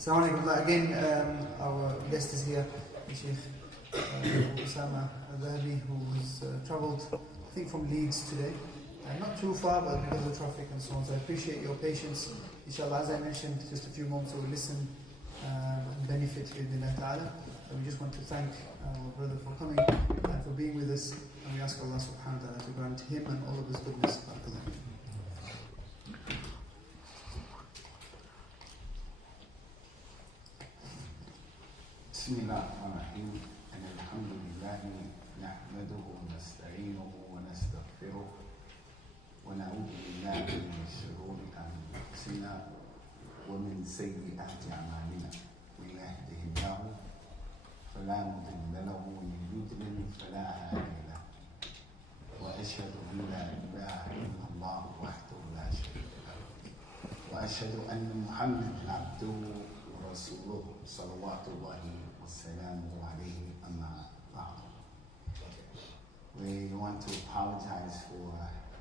Assalamu Alikum. Again, our guest is here, Sheikh Usamah at-Thahabi, who has travelled, I think, from Leeds today. Not too far, but because of traffic and so on. So I appreciate your patience. Inshallah, as I mentioned just a few moments ago, listen and benefit bi'idhnillah ta'ala. We just want to thank our brother for coming and for being with us. And we ask Allah subhanahu wa ta'ala to grant him and all of his goodness. Bismillahirrahmanirrahim. Alhamdulillah, nahmaduhu wa nasta'inuhu wa nastaghfiruh wa na'udhu billahi min shururi anfusina wa min sayyi'ati a'malina. Man yahdihillahu fala mudilla lahu wa man yudlil fala hadiya lahu. Wa ashhadu an la ilaha illallah wahdahu la sharika lahu. Wa ashhadu anna Muhammadan abduhu wa rasuluhu salawatullahi Assalamu Alikum amma ba'd. We want to apologize for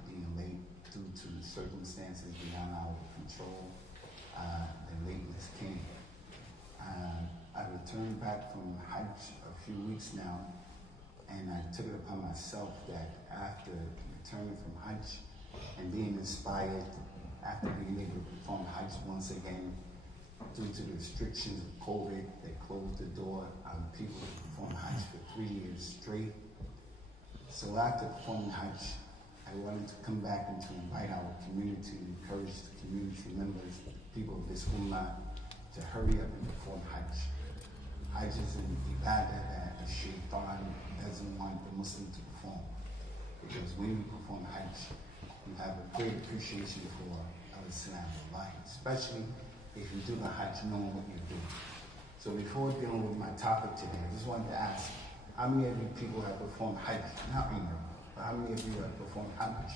being late due to circumstances beyond our control. The lateness came. I returned back from Hajj a few weeks now, and I took it upon myself that after returning from Hajj and being inspired, after being able to perform Hajj once again, due to the restrictions of COVID, they closed the door on people to perform Hajj for 3 years straight. So after performing Hajj, I wanted to come back and to invite our community, encourage the community members, people of this ummah, to hurry up and perform Hajj. Hajj is an ibadah that the shaitan doesn't want the Muslim to perform. Because when you perform Hajj, you have a great appreciation for Islam, especially if you do the Hajj knowing what you're doing. So before dealing with my topic today, I just wanted to ask, how many of you people have performed Hajj? Not Umrah, but how many of you have performed Hajj?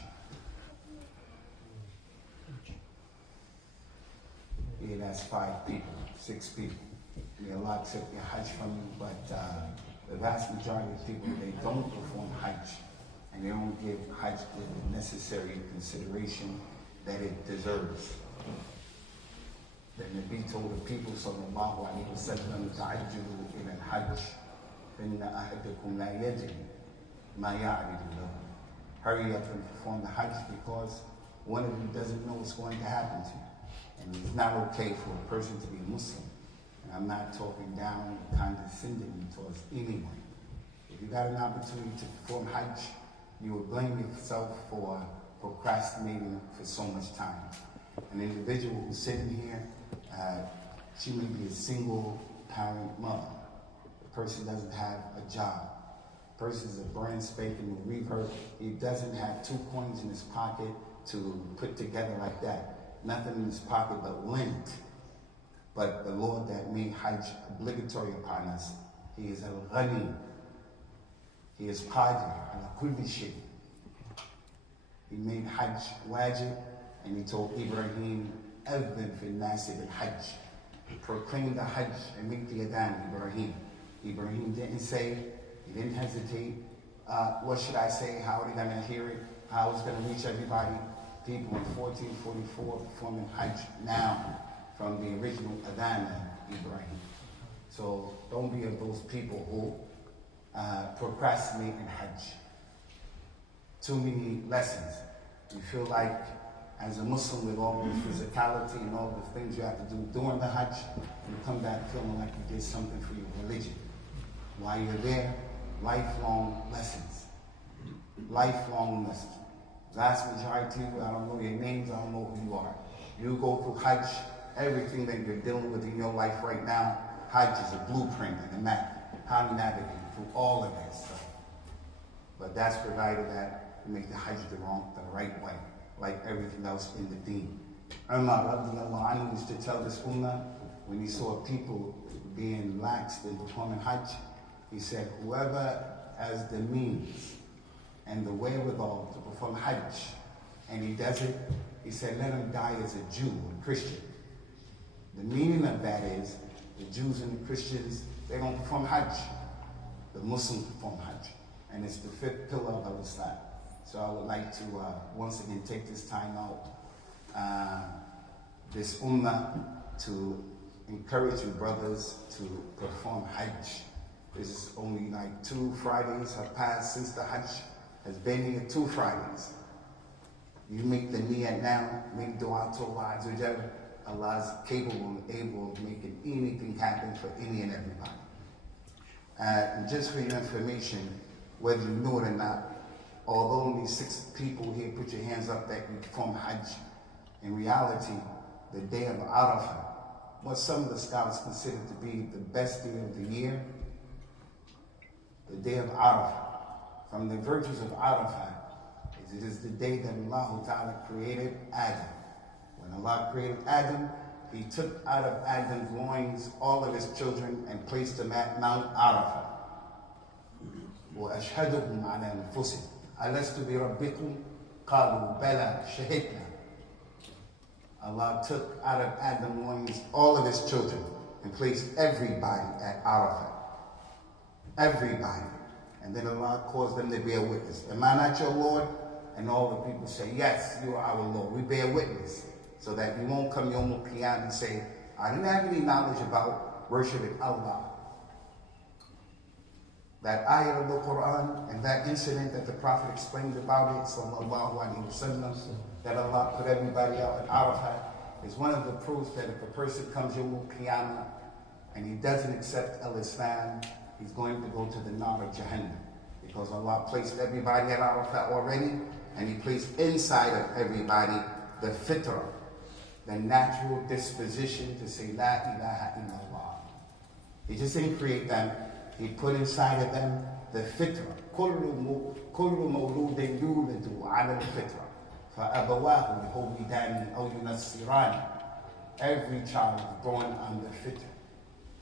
Yeah, that's 5 people, 6 people. May Allah accept your Hajj from you, but the vast majority of people, they don't perform Hajj, and they don't give Hajj the necessary consideration that it deserves. The Nabi told the people, sallallahu alayhi wa sallam, ta'ajjulu ila al-hajj, inna ahadakum la yajri ma ya'ridu lahu. Hurry up and perform the Hajj because one of you doesn't know what's going to happen to you. And it's not okay for a person to be a Muslim. And I'm not talking down or condescending towards anyone. If you got an opportunity to perform Hajj, you would blame yourself for procrastinating for so much time. An individual who's sitting here, she may be a single parent mother. The person doesn't have a job. The person is a brand spanking new revert. He doesn't have 2 coins in his pocket to put together like that. Nothing in his pocket but lint. But the Lord that made Hajj obligatory upon us, He is al-Ghani. He is Qadir ala kulli shay. He made Hajj wajib, and He told Ibrahim, Adhan fil nasi bil Hajj. Proclaim the Hajj and make the Adhan, Ibrahim. Ibrahim didn't say, he didn't hesitate. What should I say? How are they going to hear it? How is it going to reach everybody? People in 1444 performing Hajj now from the original Adhan Ibrahim. So don't be of those people who procrastinate in Hajj. Too many lessons. You feel like as a Muslim with all the physicality and all the things you have to do during the Hajj, you come back feeling like you did something for your religion. While you're there, lifelong lessons. Lifelong lessons. Vast majority of you, I don't know your names, I don't know who you are. You go through Hajj, everything that you're dealing with in your life right now, Hajj is a blueprint and a map. How to navigate through all of that stuff. But that's provided that you make the Hajj the right way, like everything else in the deen. Umar radiallahu anhu used to tell this ummah, when he saw people being laxed in performing Hajj, he said, whoever has the means and the wherewithal to perform Hajj, and he does it, he said, let him die as a Jew or a Christian. The meaning of that is, the Jews and the Christians, they don't perform Hajj. The Muslims perform Hajj. And it's the 5th pillar of Islam. So I would like to once again take this time out, this ummah, to encouraging brothers to perform Hajj. This is only like 2 Fridays have passed since the Hajj has been here, 2 Fridays. You make the niyyah now, make dua to Allah Azza wa Jalla. Allah is capable and able of making anything happen for any and everybody. And just for your information, whether you know it or not, although only 6 people here put your hands up that you perform Hajj, in reality, the day of Arafah, what some of the scholars consider to be the best day of the year, the day of Arafah. From the virtues of Arafah, it is the day that Allah Ta'ala created Adam. When Allah created Adam, He took out of Adam's loins all of his children and placed them at Mount Arafah. وَأَشْهَدُهُمْ عَلَى أَنفُسِهِمْ أَلَسْتُ بِرَبِّكُمْ قَالُوا بَلَى شَهِدْنَا. Allah took out of Adam's loins all of his children and placed everybody at Arafah. Everybody. And then Allah caused them to bear witness. Am I not your Lord? And all the people say, yes, you are our Lord. We bear witness. So that you won't come Yom Qiyamah and say, I didn't have any knowledge about worshiping Allah. That ayah of the Quran and that incident that the Prophet explained about it, sallallahu alaihi wasallam, that Allah put everybody out at Arafat, is one of the proofs that if a person comes Yom Qiyamah and he doesn't accept Al-Islam, he's going to go to the Nar of Jahannam. Because Allah placed everybody at Arafat already, and He placed inside of everybody the fitrah, the natural disposition to say La ilaha illallah. He just didn't create them. He put inside of them the fitrah. كل مولود يولد على الفطرة فأبواه يهودان أو ينصران. Every child is born on the fitrah,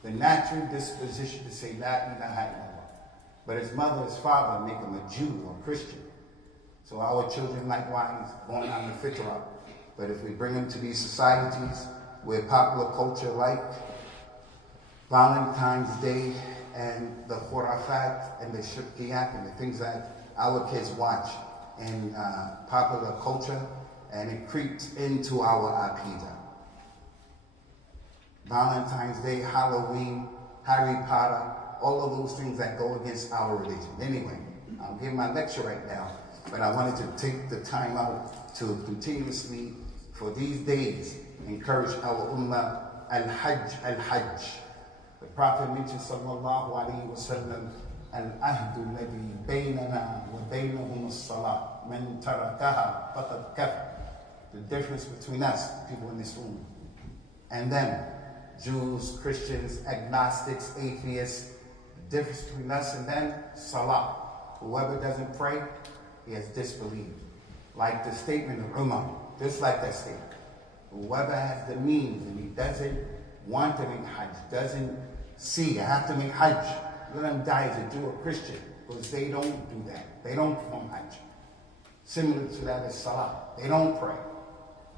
the natural disposition to say La ilaha illallah. But his mother, his father make him a Jew or Christian. So our children likewise born on the fitrah. But if we bring them to these societies where popular culture like Valentine's Day and the khurafat and the shirkiyat and the things that our kids watch in popular culture, and it creeps into our aqidah. Valentine's Day, Halloween, Harry Potter, all of those things that go against our religion. Anyway, I'm giving my lecture right now, but I wanted to take the time out to continuously, for these days, encourage our ummah, al-hajj, al-hajj. The Prophet mentioned, sallallahu alayhi wa sallam, al-ahdu alladhi baynana wa baynahum as-salat, man tarakaha faqad kafar. The difference between us, people in this room, and them, Jews, Christians, agnostics, atheists, the difference between us and them, salah. Whoever doesn't pray, he has disbelieved. Like the statement of Umar, just like that statement. Whoever has the means and he doesn't want to make Hajj, doesn't see, I have to make Hajj, let them die as a Jew or Christian, because they don't do that. They don't perform Hajj. Similar to that is Salah. They don't pray.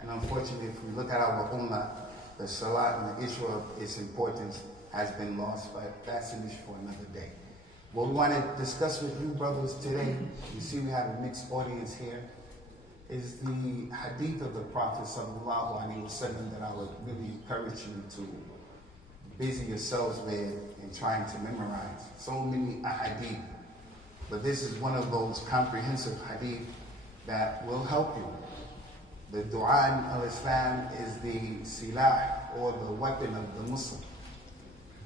And unfortunately, if we look at our Ummah, the Salah and the issue of its importance has been lost, but that's an issue for another day. What we want to discuss with you brothers today, you see we have a mixed audience here, is the hadith of the Prophet sallallahu alaihi wasallam that I would really encourage you to busy yourselves with in trying to memorize. So many hadith, but this is one of those comprehensive hadith that will help you. The dua in al-Islam is the silah, or the weapon of the Muslim.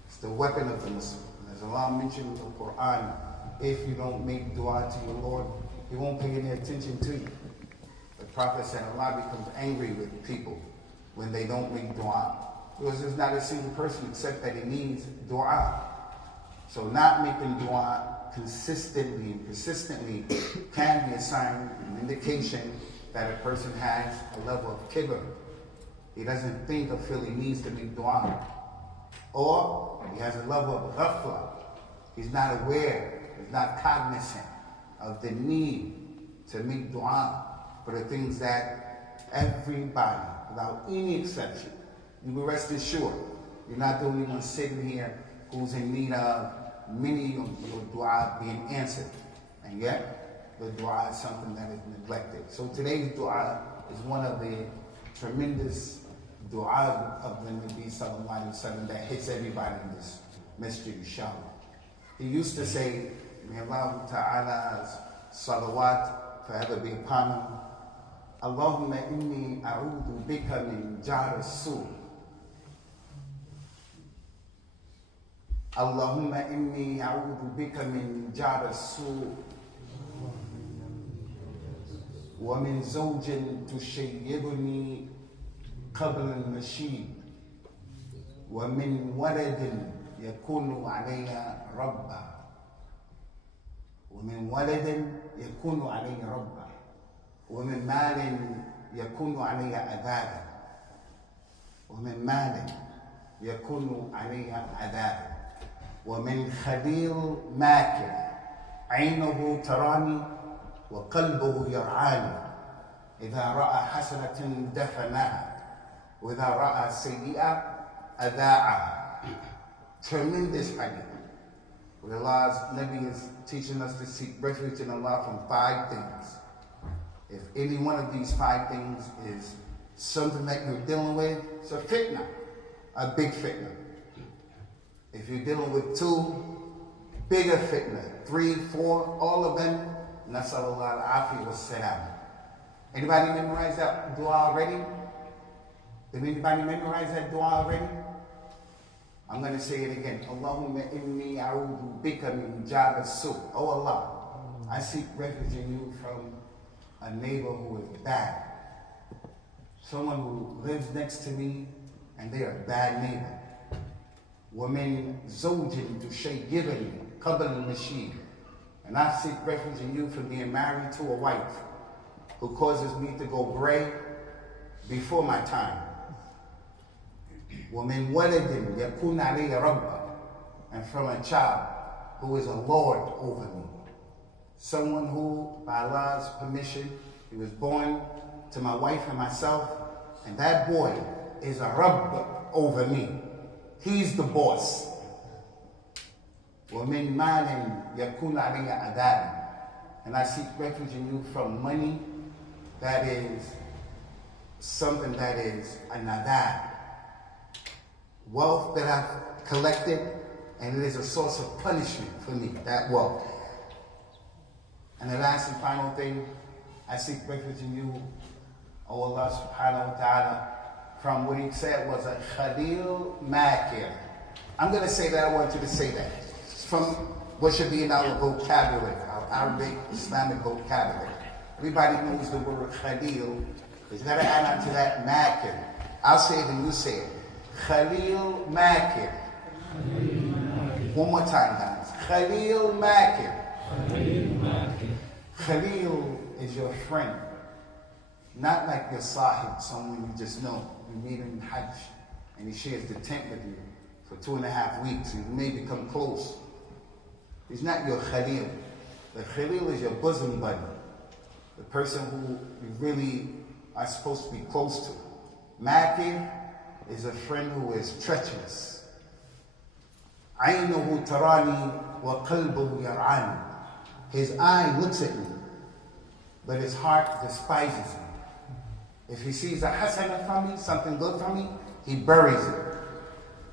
It's the weapon of the Muslim. As Allah mentioned in the Quran, if you don't make dua to your Lord, He won't pay any attention to you. The Prophet said Allah becomes angry with people when they don't make dua, because there's not a single person except that he needs dua. So not making dua consistently and persistently can be a sign, an indication that a person has a level of kibr. He doesn't think or feel he needs to make dua. Or he has a level of ghafla. He's not aware, he's not cognizant of the need to make dua for the things that everybody, without any exception, you can rest assured, you're not the only one sitting here who's in need of many of your dua being answered. And yet, the dua is something that is neglected. So today's dua is one of the tremendous dua of the Nabi sallallahu alayhi wa sallam that hits everybody in this masjid, inshallah. He used to say, may Allah Ta'ala's salawat forever be upon him. Allahumma inni a'udhu bika min jar as-su. Allahumma inni a'udhu bika min jar as-su. Wa min zawjin tushayyibuni qabla al-mashib. Wa min waladin yakunu alayya rabba. ومن ولد يكون عليه ربا ومن مال يكون عليه عذابا ومن مال يكون عليه عذابا ومن خليل ماكر عينه تراني وقلبه يرعاني إذا رأى حسنة دفنها وإذا رأى سيئة أذاعها. Tremendous hadith. Where Allah's Nabi is teaching us to seek refuge in Allah from 5 things. If any one of these 5 things is something that you're dealing with, it's a fitna, a big fitna. If you're dealing with 2, bigger fitna. 3, 4, all of them, nasallallahu al-afi wa salam. Anybody memorize that dua already? Did anybody memorize that dua already? I'm going to say it again. Allahumma inni a'udhu bika min jar as-su. Oh Allah, I seek refuge in you from a neighbor who is bad. Someone who lives next to me and they are a bad neighbor. وَمِن زَوْجٍ تُشَيِّبَنِي قَبْلَ الْمَشِيبِ. And I seek refuge in you from being married to a wife who causes me to go gray before my time. وَمِن وَلَدٍ يَكُونَ عَلَيَّ رَبًّا. And from a child who is a Lord over me. Someone who, by Allah's permission, he was born to my wife and myself, and that boy is a Rabb over me. He's the boss. وَمِن مَالٍ يَكُونَ عَلَيَّ عَذَابٍ. And I seek refuge in you from money that is something that is an adab. Wealth that I've collected, and it is a source of punishment for me, that wealth. And the last and final thing, I seek refuge in you, O Allah subhanahu wa ta'ala, from what he said was a Khalil Makir. I'm going to say that, I want you to say that. It's from what should be in our vocabulary, our Arabic, Islamic vocabulary. Everybody knows the word Khalil. He's got to add on to that Makir. I'll say it and you say it. Khalil Makir. One more time, guys. Khalil Makir. Khalil is your friend. Not like your sahib, someone you just know. You meet him in Hajj and he shares the tent with you for 2.5 weeks and you may become close. He's not your Khalil. The Khalil is your bosom buddy. The person who you really are supposed to be close to. Makir is a friend who is treacherous. عَيْنُهُ تَرَانِي وَقَلْبُهُ يَرْعَانِي. His eye looks at me, but his heart despises me. If he sees a hasana from me, something good from me, he buries it.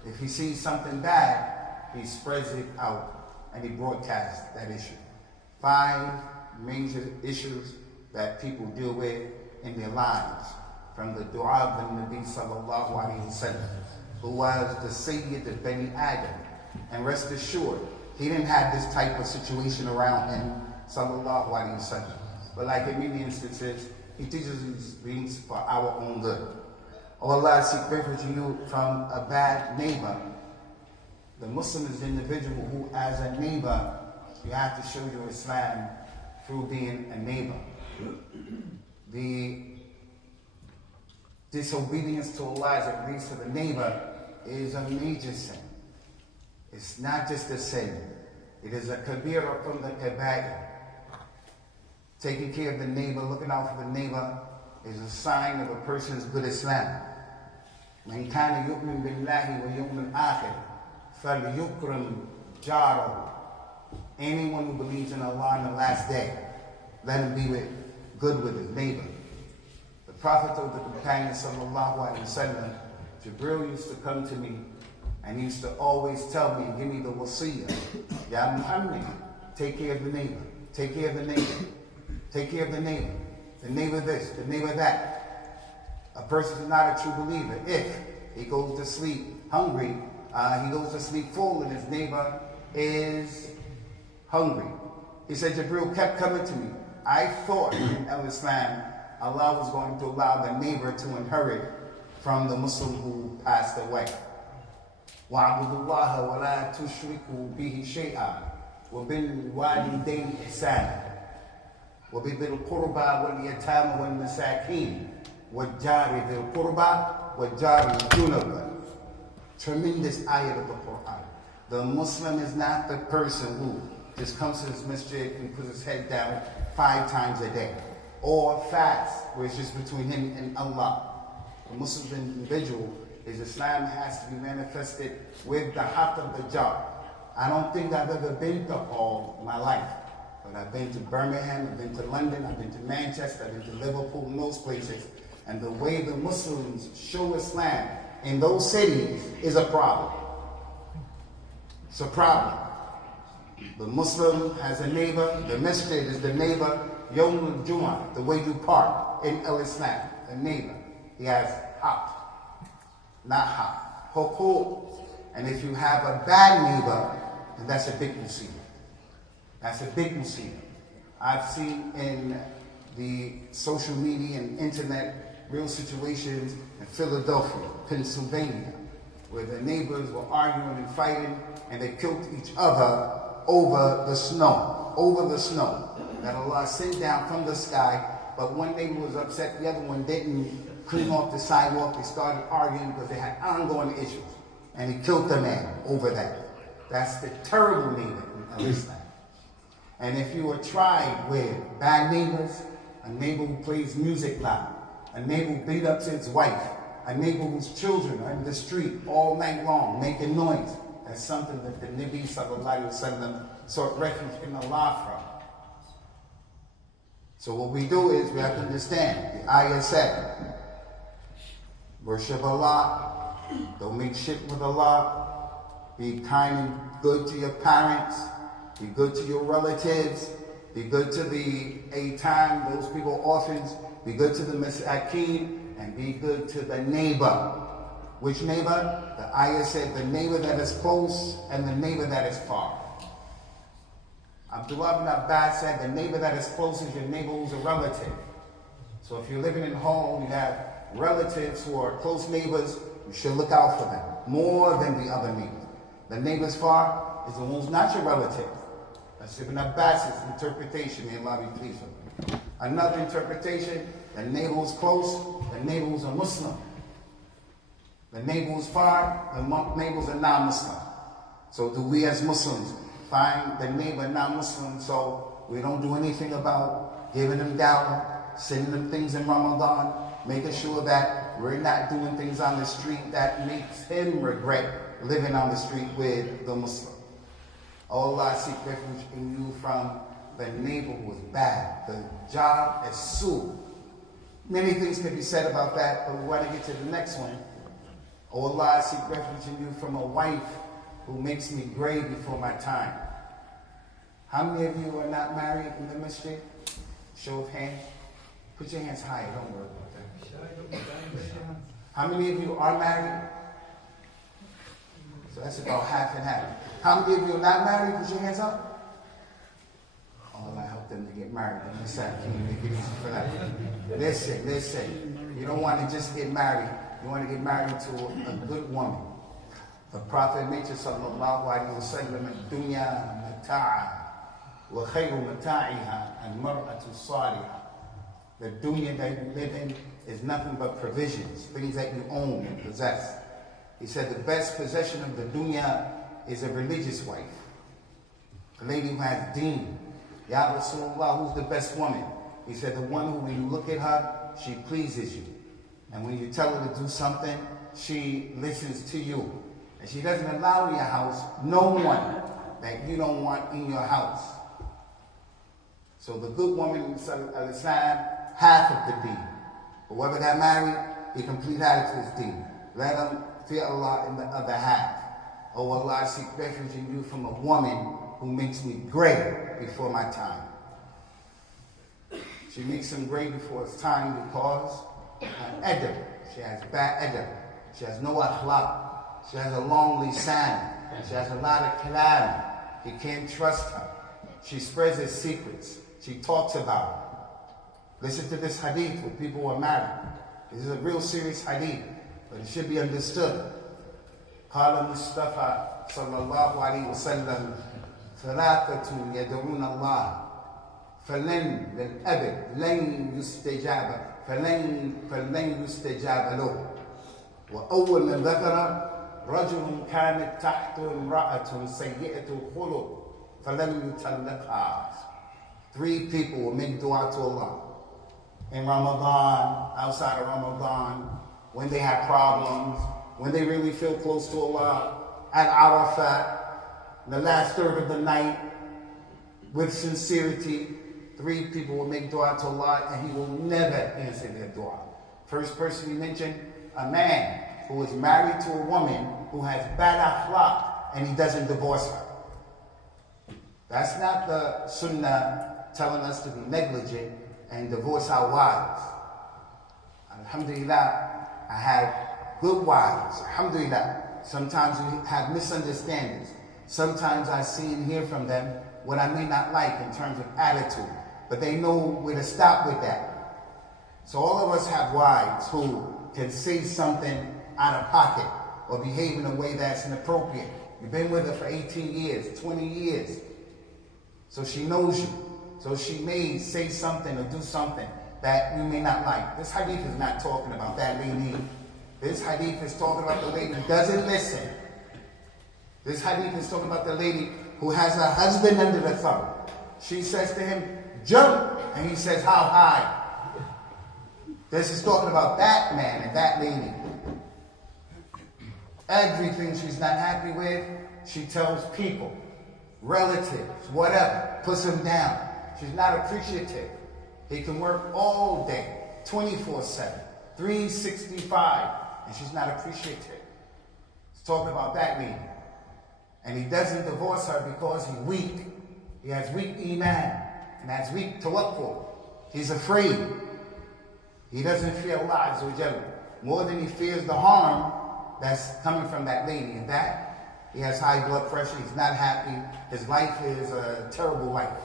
If he sees something bad, he spreads it out and he broadcasts that issue. 5 major issues that people deal with in their lives. From the dua of the Nabi sallallahu alayhi wa sallam, who was the Sayyid of Bani Adam. And rest assured, he didn't have this type of situation around him, sallallahu alayhi wa sallam. But like in many instances, he teaches these things for our own good. Oh Allah, I seek refuge in you from a bad neighbor. The Muslim is the individual who, as a neighbor, you have to show your Islam through being a neighbor. The disobedience to Allah as it relates to the neighbor is a major sin. It's not just a sin. It is a kabira from the kabair. Taking care of the neighbor, looking out for the neighbor, is a sign of a person's good Islam. من كان يؤمن بالله واليوم الآخر فليكرم جاره. Anyone who believes in Allah on the last day, let him be good with his neighbor. The Prophet told the companion, sallallahu alaihi wasallam, Jibril used to come to me and he used to always tell me, give me the wasiyah. Ya Muhammad, take care of the neighbor. Take care of the neighbor. Take care of the neighbor. The neighbor this, the neighbor that. A person is not a true believer if he goes to sleep hungry, he goes to sleep full and his neighbor is hungry. He said, Jibril kept coming to me. I thought in Islam, Allah was going to allow the neighbor to inherit from the Muslim who passed away. وَعَبُدُ اللَّهَ وَلَا تُشْرِكُوا بِهِ شَيْئًا وَبِالْوَالِدَيْنِ إِحْسَانًا وَبِذِي الْقُرْبَى وَالْيَتَامَى وَالْمَسَاكِينِ وَالْجَارِ ذِي الْقُرْبَى وَالْجَارِ الْجُنُبَ. Tremendous ayat of the Quran. The Muslim is not the person who just comes to his masjid and puts his head down 5 times a day, or fasts where it's just between him and Allah. The Muslim individual is Islam has to be manifested with the haqq of the jar. I don't think I've ever been to Hull in my life, but I've been to Birmingham, I've been to London, I've been to Manchester, I've been to Liverpool, and those places. And the way the Muslims show Islam in those cities is a problem. It's a problem. The Muslim has a neighbor, the masjid is the neighbor, Yawm al-Jum'ah, the way you park in Islam, the neighbor. He has haqq, not haqq, huquq. And if you have a bad neighbor, then that's a big musibah. That's a big musibah. I've seen in the social media and internet real situations in Philadelphia, Pennsylvania, where the neighbors were arguing and fighting and they killed each other over the snow that Allah sent down from the sky. But one neighbor was upset, the other one didn't clean off the sidewalk. They started arguing because they had ongoing issues. And he killed the man over that. That's the terrible neighbor in Islam. And if you are tried with bad neighbors, a neighbor who plays music loud, a neighbor who beat up his wife, a neighbor whose children are in the street all night long making noise, that's something that the Nabi sallallahu alaihi wasallam sought refuge in Allah from. So what we do is we have to understand the ayah said, worship Allah, don't make shirk with Allah, be kind and good to your parents, be good to your relatives, be good to the aitam, those people orphans, be good to the masakin, and be good to the neighbor. Which neighbor? The ayah said the neighbor that is close and the neighbor that is far. Abdullah ibn Abbas said the neighbor that is close is your neighbor who's a relative. So if you're living in home, you have relatives who are close neighbors, you should look out for them more than the other neighbors. The neighbor's far is the one who's not your relative. That's Ibn Abbas's interpretation. May Allah be pleased with him. Another interpretation, the neighbor who's close, the neighbor who's a Muslim. The neighbor who's far, the neighbors are non-Muslim. So do we as Muslims find the neighbor non-Muslim so we don't do anything about giving them dawah, sending them things in Ramadan, making sure that we're not doing things on the street that makes him regret living on the street with the Muslim. Oh Allah, seek refuge in you from the neighbor who is bad, the job is su. Many things can be said about that, but we want to get to the next one. Oh Allah, I seek refuge in you from a wife who makes me gray before my time. How many of you are not married in the masjid? Show of hands. Put your hands higher, don't worry about that. How many of you are married? So that's about half and half. How many of you are not married? Put your hands up. Oh, I help them to get married. Listen. You don't want to just get married. You want to get married to a good woman. The Prophet mentioned sallallahu alaihi wasallam, "Dunya mata'a, wa khayru mata'iha al-mar'atu salihah." The dunya that you live in is nothing but provisions, things that you own and possess. He said the best possession of the dunya is a religious wife, a lady who has deen. Ya Rasulullah, who's the best woman? He said the one who, when you look at her, she pleases you. And when you tell her to do something, she listens to you. And she doesn't allow in your house no one that you don't want in your house. So the good woman in Islam, half of the deen. Whoever got married, he complete added to his deen. Let him fear Allah in the other half. Oh Allah, I seek refuge in you from a woman who makes me gray before my time. She makes him gray before his time because her edab, she has bad edab. She has no akhlaq. She has a long lisan. She has a lot of kalam. He can't trust her. She spreads his secrets. She talks about it. Listen to this hadith when people who are married. This is a real serious hadith, but it should be understood. قال المصطفى صلى الله عليه وسلم ثلاثة يدعون الله فلن للأبد لن يستجاب له وأول من ذكر رجل كانت تحت امرأة سيئة الخلق فلم يطلقها. 3 people will make dua to Allah in Ramadan, outside of Ramadan, when they have problems, when they really feel close to Allah, at Arafat, the last third of the night, with sincerity. 3 people will make dua to Allah and He will never answer their dua. First person he mentioned, a man who is married to a woman who has bad akhlaq and he doesn't divorce her. That's not the sunnah telling us to be negligent and divorce our wives. Alhamdulillah, I have good wives. Alhamdulillah. Sometimes we have misunderstandings. Sometimes I see and hear from them what I may not like in terms of attitude. But they know where to stop with that. So all of us have wives who can say something out of pocket or behave in a way that's inappropriate. You've been with her for 18 years, 20 years. So she knows you. So she may say something or do something that you may not like. This hadith is not talking about that lady. This hadith is talking about the lady who doesn't listen. This hadith is talking about the lady who has her husband under the thumb. She says to him, jump, and he says, how high? This is talking about that man and that lady. Everything she's not happy with, she tells people, relatives, whatever, puts him down. She's not appreciative. He can work all day, 24/7, 365, and she's not appreciative. It's talking about that lady. And he doesn't divorce her because he's weak. He has weak iman, and that's weak tawakkul. He's afraid. He doesn't fear Allah Azza wa Jalla more than he fears the harm that's coming from that lady. And that, he has high blood pressure, he's not happy, his life is a terrible life.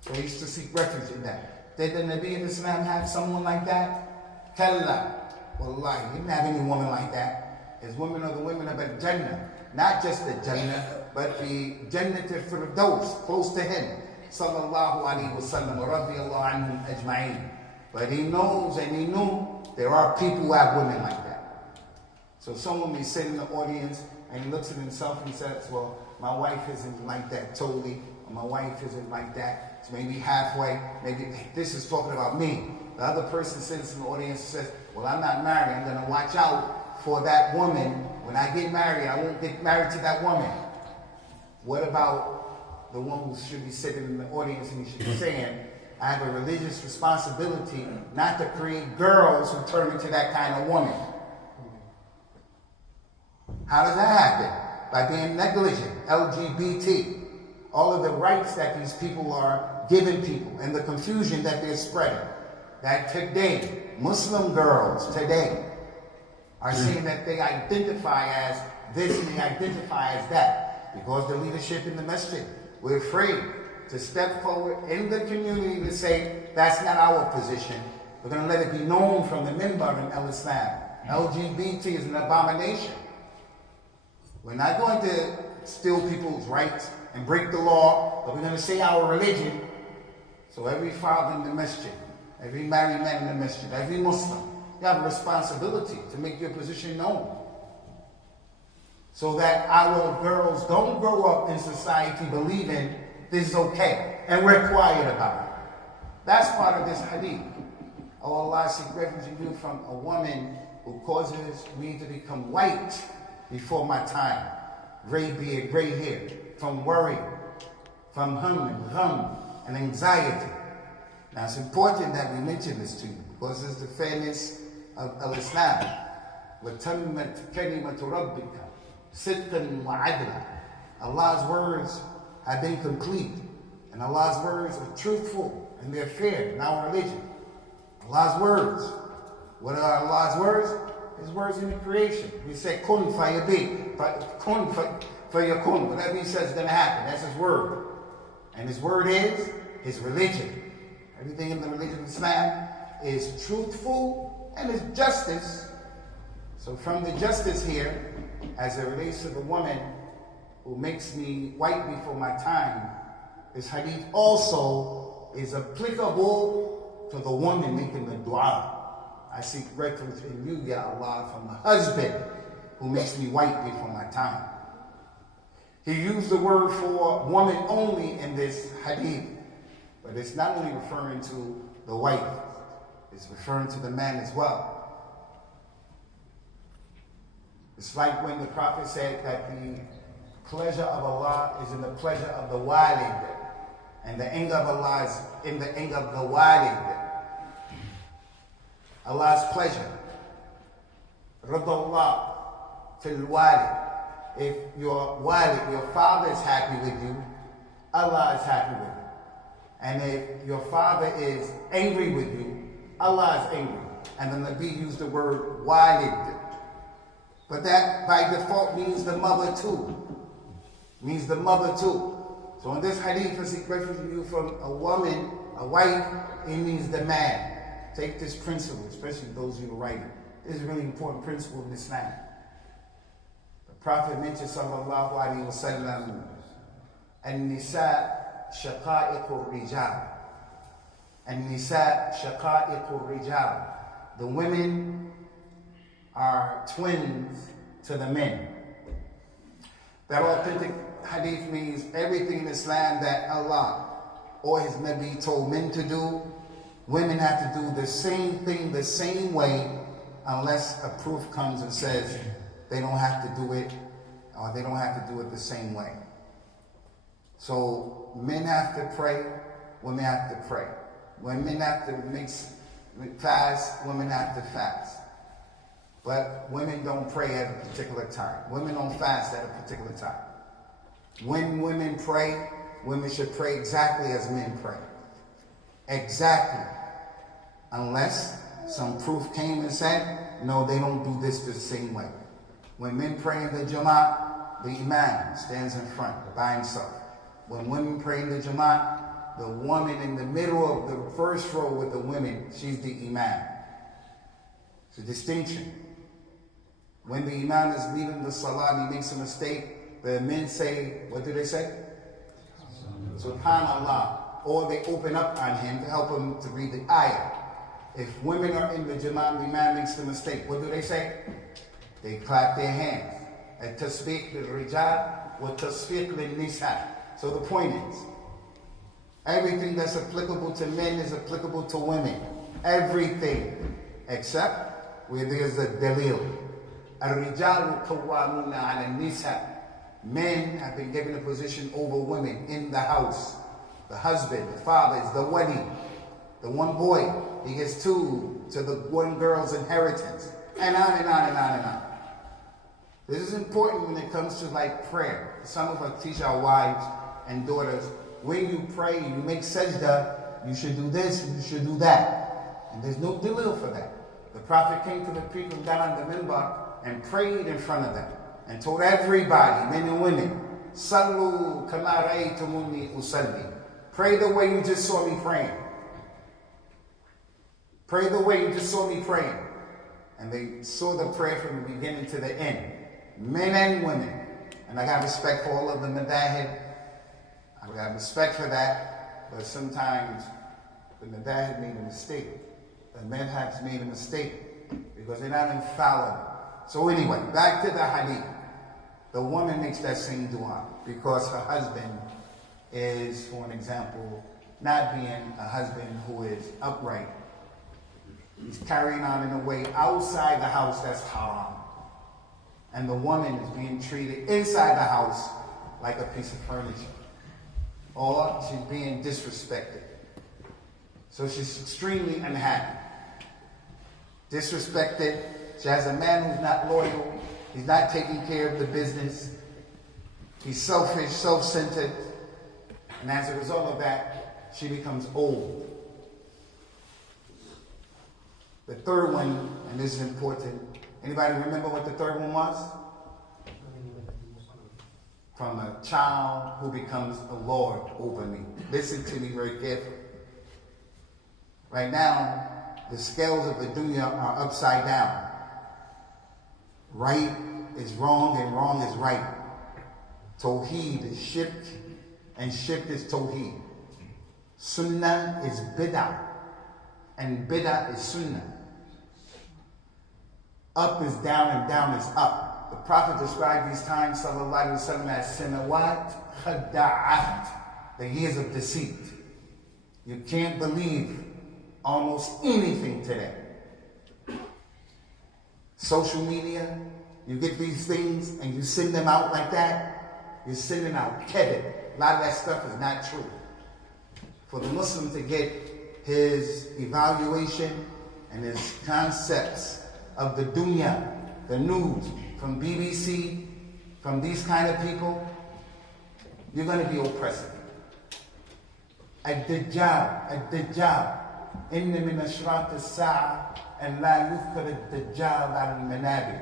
So he used to seek refuge in that. Did the Nabi of Islam have someone like that? Kalla. Wallahi, he didn't have any woman like that. His women are the women of the Jannah. Not just the Jannah, but the Jannah Firdaus, close to him. Sallallahu alayhi wa sallam, wa radiyallahu anhum ajma'een. But he knows and he knew there are people who have women like that. So someone may sit in the audience and he looks at himself and says, well, my wife isn't like that totally, or my wife isn't like that. It's maybe halfway, maybe this is talking about me. The other person sits in the audience and says, well, I'm not married, I'm going to watch out for that woman. When I get married, I won't get married to that woman. What about the one who should be sitting in the audience and he should be saying, I have a religious responsibility not to create girls who turn into that kind of woman. How does that happen? By being negligent, LGBT, all of the rights that these people are giving people and the confusion that they're spreading. That today, Muslim girls today are saying that they identify as this and they identify as that. Because the leadership in the masjid, we're afraid to step forward in the community to say, that's not our position. We're going to let it be known from the minbar in Islam. LGBT is an abomination. We're not going to steal people's rights and break the law, but we're going to say our religion. So every father in the masjid, every married man in the masjid, every Muslim, you have a responsibility to make your position known. So that our girls don't grow up in society believing this is okay, and we're quiet about it. That's part of this hadith. Oh Allah, I seek refuge in you from a woman who causes me to become white before my time. Gray beard, gray hair, from worry, from hum and anxiety. Now it's important that we mention this to you. because it's the fairness of Islam. وَتَمَّتْ كَلِمَةُ رَبِّكَ صِدْقًا وَعَدْلًا. Allah's words have been complete, and Allah's words are truthful and they're fair in our religion. Allah's words. What are Allah's words? His words in the creation. We say kun fayabi, kun fayakun. Whatever he says is going to happen. That's his word. And his word is his religion. Everything in the religion of Islam is truthful and is justice. So from the justice here, as it relates to the woman who makes me white before my time, this hadith also is applicable to the woman making the dua. I seek refuge in you, Ya Allah, from the husband who makes me white before my time. He used the word for woman only in this hadith, but it's not only referring to the wife, it's referring to the man as well. It's like when the Prophet said that the pleasure of Allah is in the pleasure of the walid, and the anger of Allah is in the anger of the walid. Allah's pleasure. Radallah fil walid. If your walid, your father is happy with you, Allah is happy with you. And if your father is angry with you, Allah is angry. And the Nabi used the word walid. But that by default means the mother too. Means the mother too. So in this hadith, I seek refuge in you from a woman, a wife, it means the man. Take this principle, especially those of you who are writing. This is a really important principle in Islam. The Prophet mentioned, sallallahu alayhi wa sallam, an-nisa shaqa'iqur rijal. An-nisa shaqa'iqur rijal. The women are twins to the men. That authentic hadith means everything in Islam that Allah or His Nabi told men to do, women have to do the same thing the same way, unless a proof comes and says they don't have to do it, or they don't have to do it the same way. So men have to pray, women have to pray. When men have to fast, women have to fast. But women don't pray at a particular time. Women don't fast at a particular time. When women pray, women should pray exactly as men pray. Exactly. Unless some proof came and said, no, they don't do this the same way. When men pray in the Jama'at, the Imam stands in front by himself. When women pray in the Jama'at, the woman in the middle of the first row with the women, she's the Imam. It's a distinction. When the Imam is leading the Salah and he makes a mistake, the men say, what do they say? Subhanallah. Or they open up on him to help him to read the ayah. If women are in the Jama'at and the Imam makes the mistake, what do they say? They clap their hands. At-tasfiq lil-rijal wa tasfiq lil-nisa. So the point is, everything that's applicable to men is applicable to women. Everything. Except where there's a dalil. Ar-rijalu qawwamuna 'ala an-nisa. Men have been given a position over women in the house. The husband, the father is the wali. The one boy, he gets 2 to the one girl's inheritance. And on and on and on and on. This is important when it comes to like prayer. Some of us teach our wives and daughters, when you pray, you make sajda, you should do this, you should do that. And there's no dalil for that. The Prophet came to the people, got on the minbar, and prayed in front of them. And told everybody, men and women, Sallu kama ra'aytumuni usalli. Pray the way you just saw me praying. Pray the way you just saw me praying. And they saw the prayer from the beginning to the end. Men and women. And I got respect for all of the madahib. I got respect for that. But sometimes the madahib made a mistake. The madhabs made a mistake. Because they're not infallible. So anyway, back to the hadith. The woman makes that same dua because her husband is, for an example, not being a husband who is upright. He's carrying on in a way outside the house that's haram. And the woman is being treated inside the house like a piece of furniture. Or she's being disrespected. So she's extremely unhappy. disrespected. She has a man who's not loyal. He's not taking care of the business. He's selfish, self-centered. And as a result of that, she becomes old. The third one, and this is important. Anybody remember what the third one was? From a child who becomes a lord over me. Listen to me very carefully. Right now, the scales of the dunya are upside down. Right is wrong and wrong is right. Tawheed is shirk and shirk is tawheed. Sunnah is bid'ah and bid'ah is sunnah. Up is down and down is up. The Prophet described these times, sallallahu alaihi wasallam, as sanawat khadda'at, the years of deceit. You can't believe almost anything today. Social media, you get these things and you send them out like that, you're sending out kedib. A lot of that stuff is not true. For the Muslim to get his evaluation and his concepts of the dunya, the news, from BBC, from these kind of people, you're going to be oppressive. Ad-Dajjal, inna min ashrat as-sa'a and la yufkar ad-Dajjal al-manabi.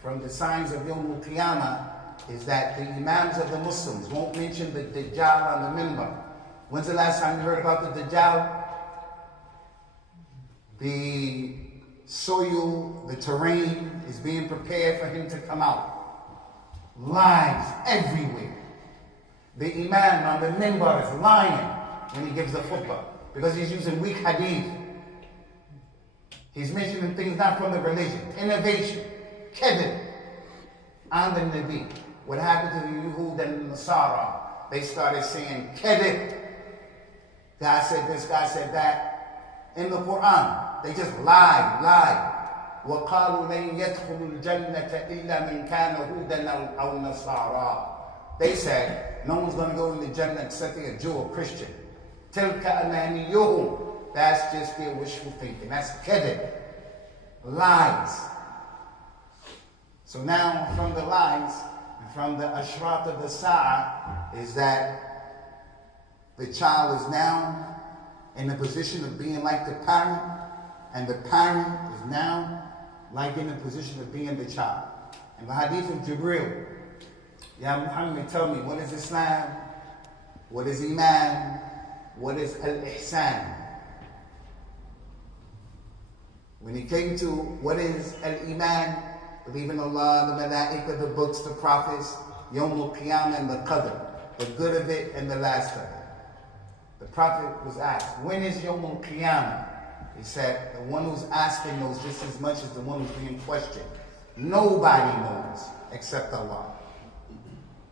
From the signs of Yawm al-Qiyamah is that the imams of the Muslims won't mention the Dajjal on the minbar. When's the last time you heard about the Dajjal? The soil, the terrain is being prepared for him to come out. Lies everywhere. The imam on the minbar is lying when he gives the khutbah because he's using weak hadith. He's mentioning things not from the religion. Innovation, Kevin, on the Nabi. What happened to the Yehud and the Nasara? They started saying Kevin. God said this, God said that. In the Quran, they just lied. وَقَالُوا لَنْ يَدْخُلُوا الْجَنَّةَ إِلَّا مِنْ كَانَ هُودًا أَوْ نَصَارَى. They said, no one's going to go in the Jannah except they're a Jew or Christian. تِلْكَ أَمَانِيُّهُمْ. That's just their wishful thinking. That's kedib. Lies. So now, from the lies, and from the ashrat of the sa'a, is that the child is now in a position of being like the parent, and the parent is now like in a position of being the child. And the hadith of Jibreel, Ya Muhammad, tell me, what is Islam? What is Iman? What is Al-Ihsan? When he came to what is Al-Iman, believe in Allah, the Malaika, the books, the prophets, Yawm al-Qiyamah and the Qadr, the good of it and the last of it. The Prophet was asked, when is Yawm al-Qiyamah? He said, the one who's asking knows just as much as the one who's being questioned. Nobody knows except Allah.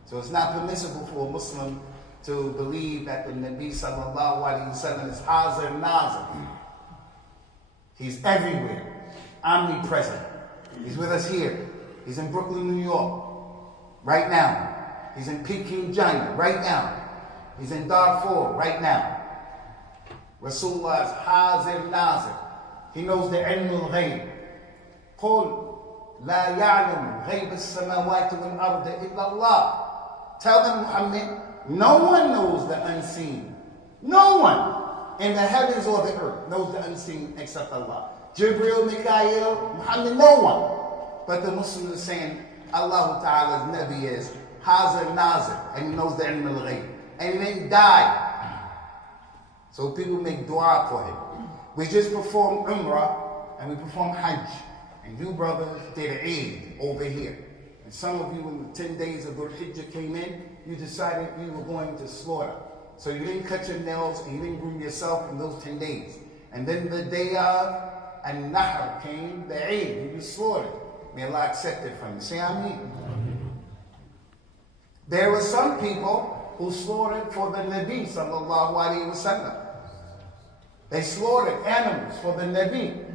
So it's not permissible for a Muslim to believe that the Nabi sallallahu alaihi wasallam is Hazir Nazir. He's everywhere, omnipresent. He's with us here. He's in Brooklyn, New York, right now. He's in Peking, China, right now. He's in Darfur, right now. Rasulullah is Hazir Nazir. He knows the ilm al-ghayb. قُلْ لَا يَعْلَمُ غَيْبَ السَّمَاوَاتِ وَالْأَرْضِ إِلَّا اللَّهِ. Tell them, Muhammad, no one knows the unseen. No one in the heavens or the earth knows the unseen except Allah. Jibreel, Mikael, Muhammad, no one. But the Muslims are saying Allah Ta'ala's Nabi is Hazir Nazir, and he knows the ilm al-ghayb. And he didn't die. So people make dua for him. We just performed Umrah and we performed Hajj. And you brothers did Eid over here. And some of you, when the 10 days of Dhul Hijjah came in, you decided you were going to slaughter. So you didn't cut your nails and you didn't groom yourself in those 10 days. And then the day of An-Nahr came, the Eid, and you slaughtered. May Allah accept it from you. Say Ameen. There were some people who slaughtered for the Nabi sallallahu alaihi wasallam. They slaughtered animals for the Nabi.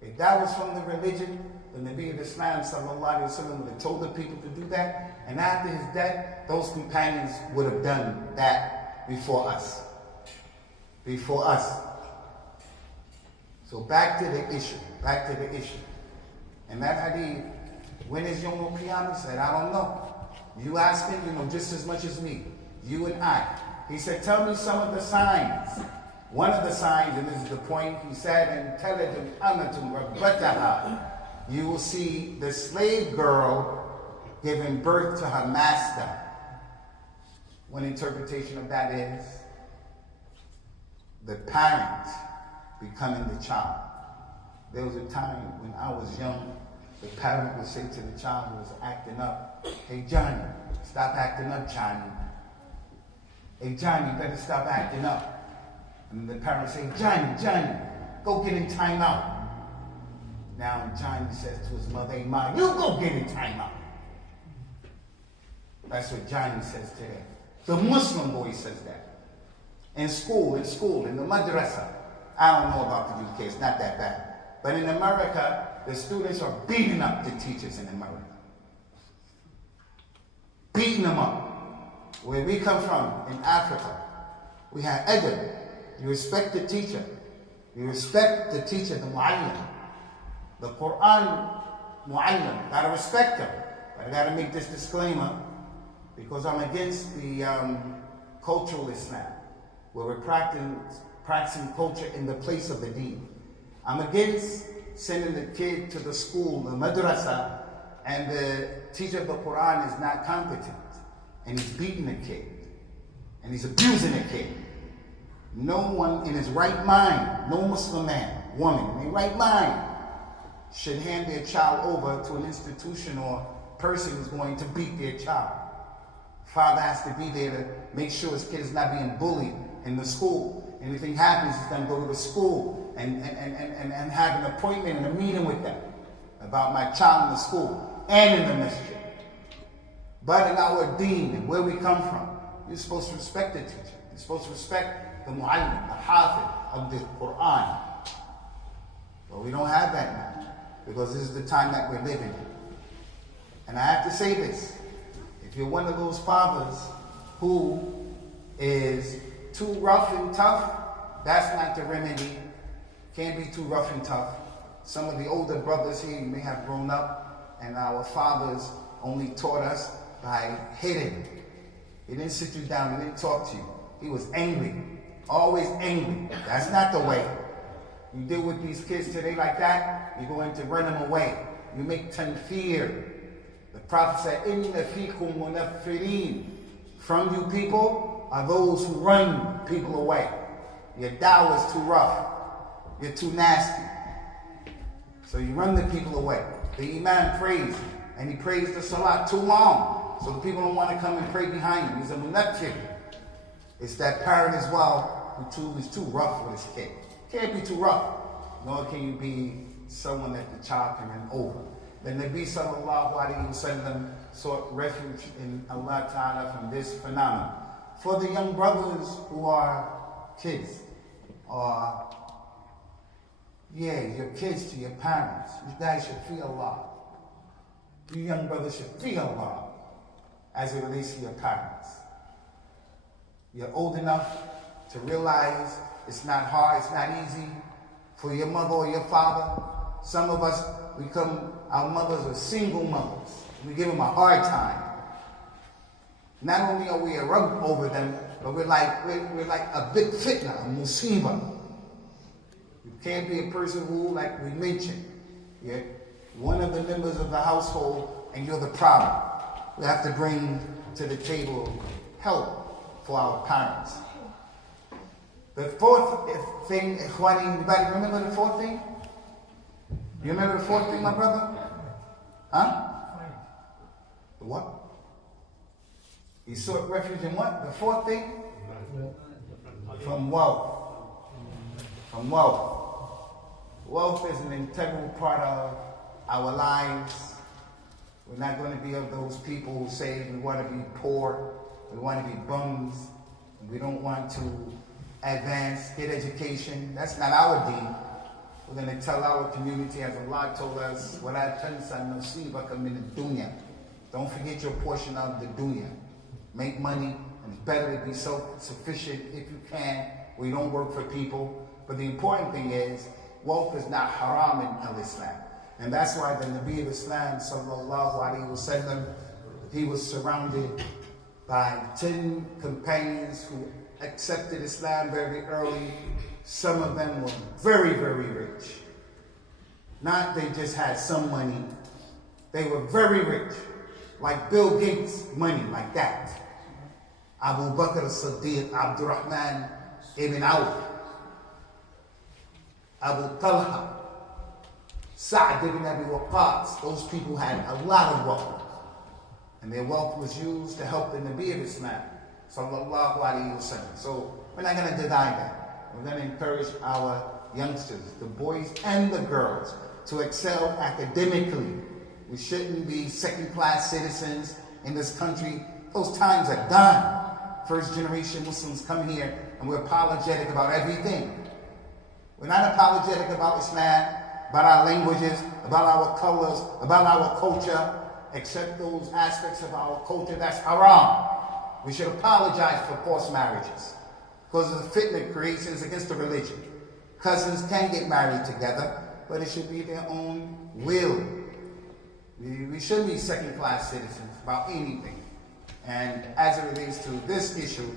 If that was from the religion, the Nabi of Islam sallallahu alaihi wasallam would have told the people to do that. And after his death, those companions would have done that before us. Before us. So back to the issue. And that hadith, when is Yom Qiyamah? He said, I don't know. You ask him, you know just as much as me. You and I. He said, tell me some of the signs. One of the signs, and this is the point, he said, and tell it to Amatum Rabbataha. You will see the slave girl giving birth to her master. One interpretation of that is the parent becoming the child. There was a time when I was young, the parent would say to the child who was acting up, hey Johnny, stop acting up, Johnny. Hey Johnny, you better stop acting up. And the parent say, Johnny, go get in timeout. Now Johnny says to his mother, hey Ma, you go get in timeout. That's what Johnny says today. The Muslim boy says that. In school, in the madrasa. I don't know about the UK, it's not that bad. But in America, the students are beating up the teachers in America. Beating them up. Where we come from, in Africa, we have adab. You respect the teacher. You respect the teacher, the mu'allim. The Quran mu'allim. Gotta respect them. But I gotta make this disclaimer because I'm against the cultural Islam, where we're practicing culture in the place of the deen. I'm against sending the kid to the school, the madrasa, and the teacher of the Quran is not competent. And he's beating the kid. And he's abusing the kid. No one in his right mind, no Muslim man, woman, in their right mind, should hand their child over to an institution or person who's going to beat their child. Father has to be there to make sure his kid is not being bullied in the school. Anything happens, he's going to go to the school and have an appointment and a meeting with them about my child in the school and in the masjid. But in our deen and where we come from, you're supposed to respect the teacher. You're supposed to respect the mu'allim, the hafiz of the Quran. But we don't have that now because this is the time that we're living in. And I have to say this. If you're one of those fathers who is too rough and tough, that's not the remedy. Can't be too rough and tough. Some of the older brothers here may have grown up and our fathers only taught us by hitting. He didn't sit you down, he didn't talk to you. He was angry, always angry. That's not the way. You deal with these kids today like that, you're going to run them away. You make tanfir. The Prophet said, Inna fikum munaffirin. From you people are those who run people away. Your dawah is too rough. You're too nasty. So you run the people away. The Imam prays, and he prays the salat too long. So the people don't want to come and pray behind him. He's a munaffir. It's that parent as well who is too rough with his kid. Can't be too rough. Nor can you be someone that the child can run over. The Nabi sallallahu alayhi wa sallam sought refuge in Allah Ta'ala from this phenomenon. For the young brothers who are kids, or your kids to your parents, you guys should fear Allah. You young brothers should fear Allah as it relates to your parents. You're old enough to realize it's not hard, it's not easy for your mother or your father. Some of us, our mothers are single mothers. We give them a hard time. Not only are we a rug over them, but we're like a big fitna, a musibah. You can't be a person who, like we mentioned, you're one of the members of the household and you're the problem. We have to bring to the table help for our parents. The fourth thing, Ikhwani, anybody remember the fourth thing? You remember the fourth thing, my brother? Huh? The what? He sought refuge in what? The fourth thing? From wealth. From wealth. Wealth is an integral part of our lives. We're not going to be of those people who say we want to be poor, we want to be bums, and we don't want to advance, get education. That's not our deen. We're going to tell our community, as Allah told us, وَلَا تَنْسَ نَصِيبَكَ مِنَ الدُّنْيَا. Don't forget your portion of the dunya. Make money, and it's better to be self-sufficient if you can, where you don't work for people. But the important thing is wealth is not haram in Islam. And that's why the Nabi of Islam, sallallahu alaihi wasallam, he was surrounded by 10 companions who accepted Islam very early. Some of them were very, very rich. Not they just had some money. They were very rich. Like Bill Gates' money, like that. Abu Bakr as-Siddiq, Abdurrahman ibn Auf, Abu Talha, Sa'd ibn Abi Waqqas. Those people had a lot of wealth. And their wealth was used to help the Nabi of Islam, sallallahu alaihi wasallam. So we're not going to deny that. We're going to encourage our youngsters, the boys and the girls, to excel academically. We shouldn't be second-class citizens in this country. Those times are done. First-generation Muslims come here and we're apologetic about everything. We're not apologetic about Islam, about our languages, about our colors, about our culture, except those aspects of our culture that's haram. We should apologize for forced marriages because of the fitna creation is against the religion. Cousins can get married together, but it should be their own will. We shouldn't be second-class citizens about anything. And as it relates to this issue,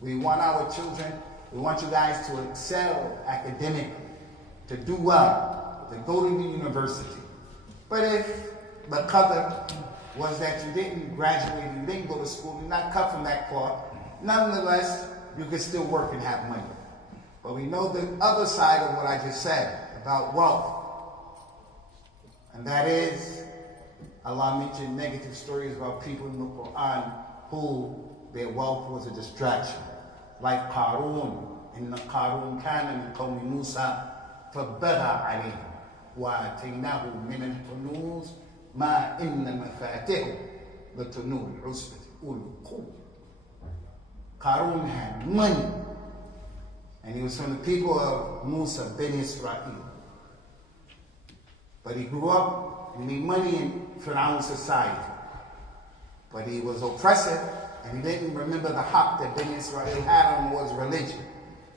we want our children, we want you guys to excel academically, to do well, to go to the university. But if the qadr was that you didn't graduate, you didn't go to school, you're not cut from that cloth, nonetheless, you can still work and have money. But we know the other side of what I just said about wealth. And that is, Allah mentioned negative stories about people in the Quran who their wealth was a distraction. Like Qarun, inna Qarun kana min qawmi Musa fabagha alayhim wa ataynahu min al-kunuz ma inna mafatihu latunu al-usbati ulul quwwah. Qarun had money, and he was from the people of Musa, Ben Israel. But he grew up and made money in Fir'aun's society. But he was oppressive, and he didn't remember the haq that Ben Israel had on was religion.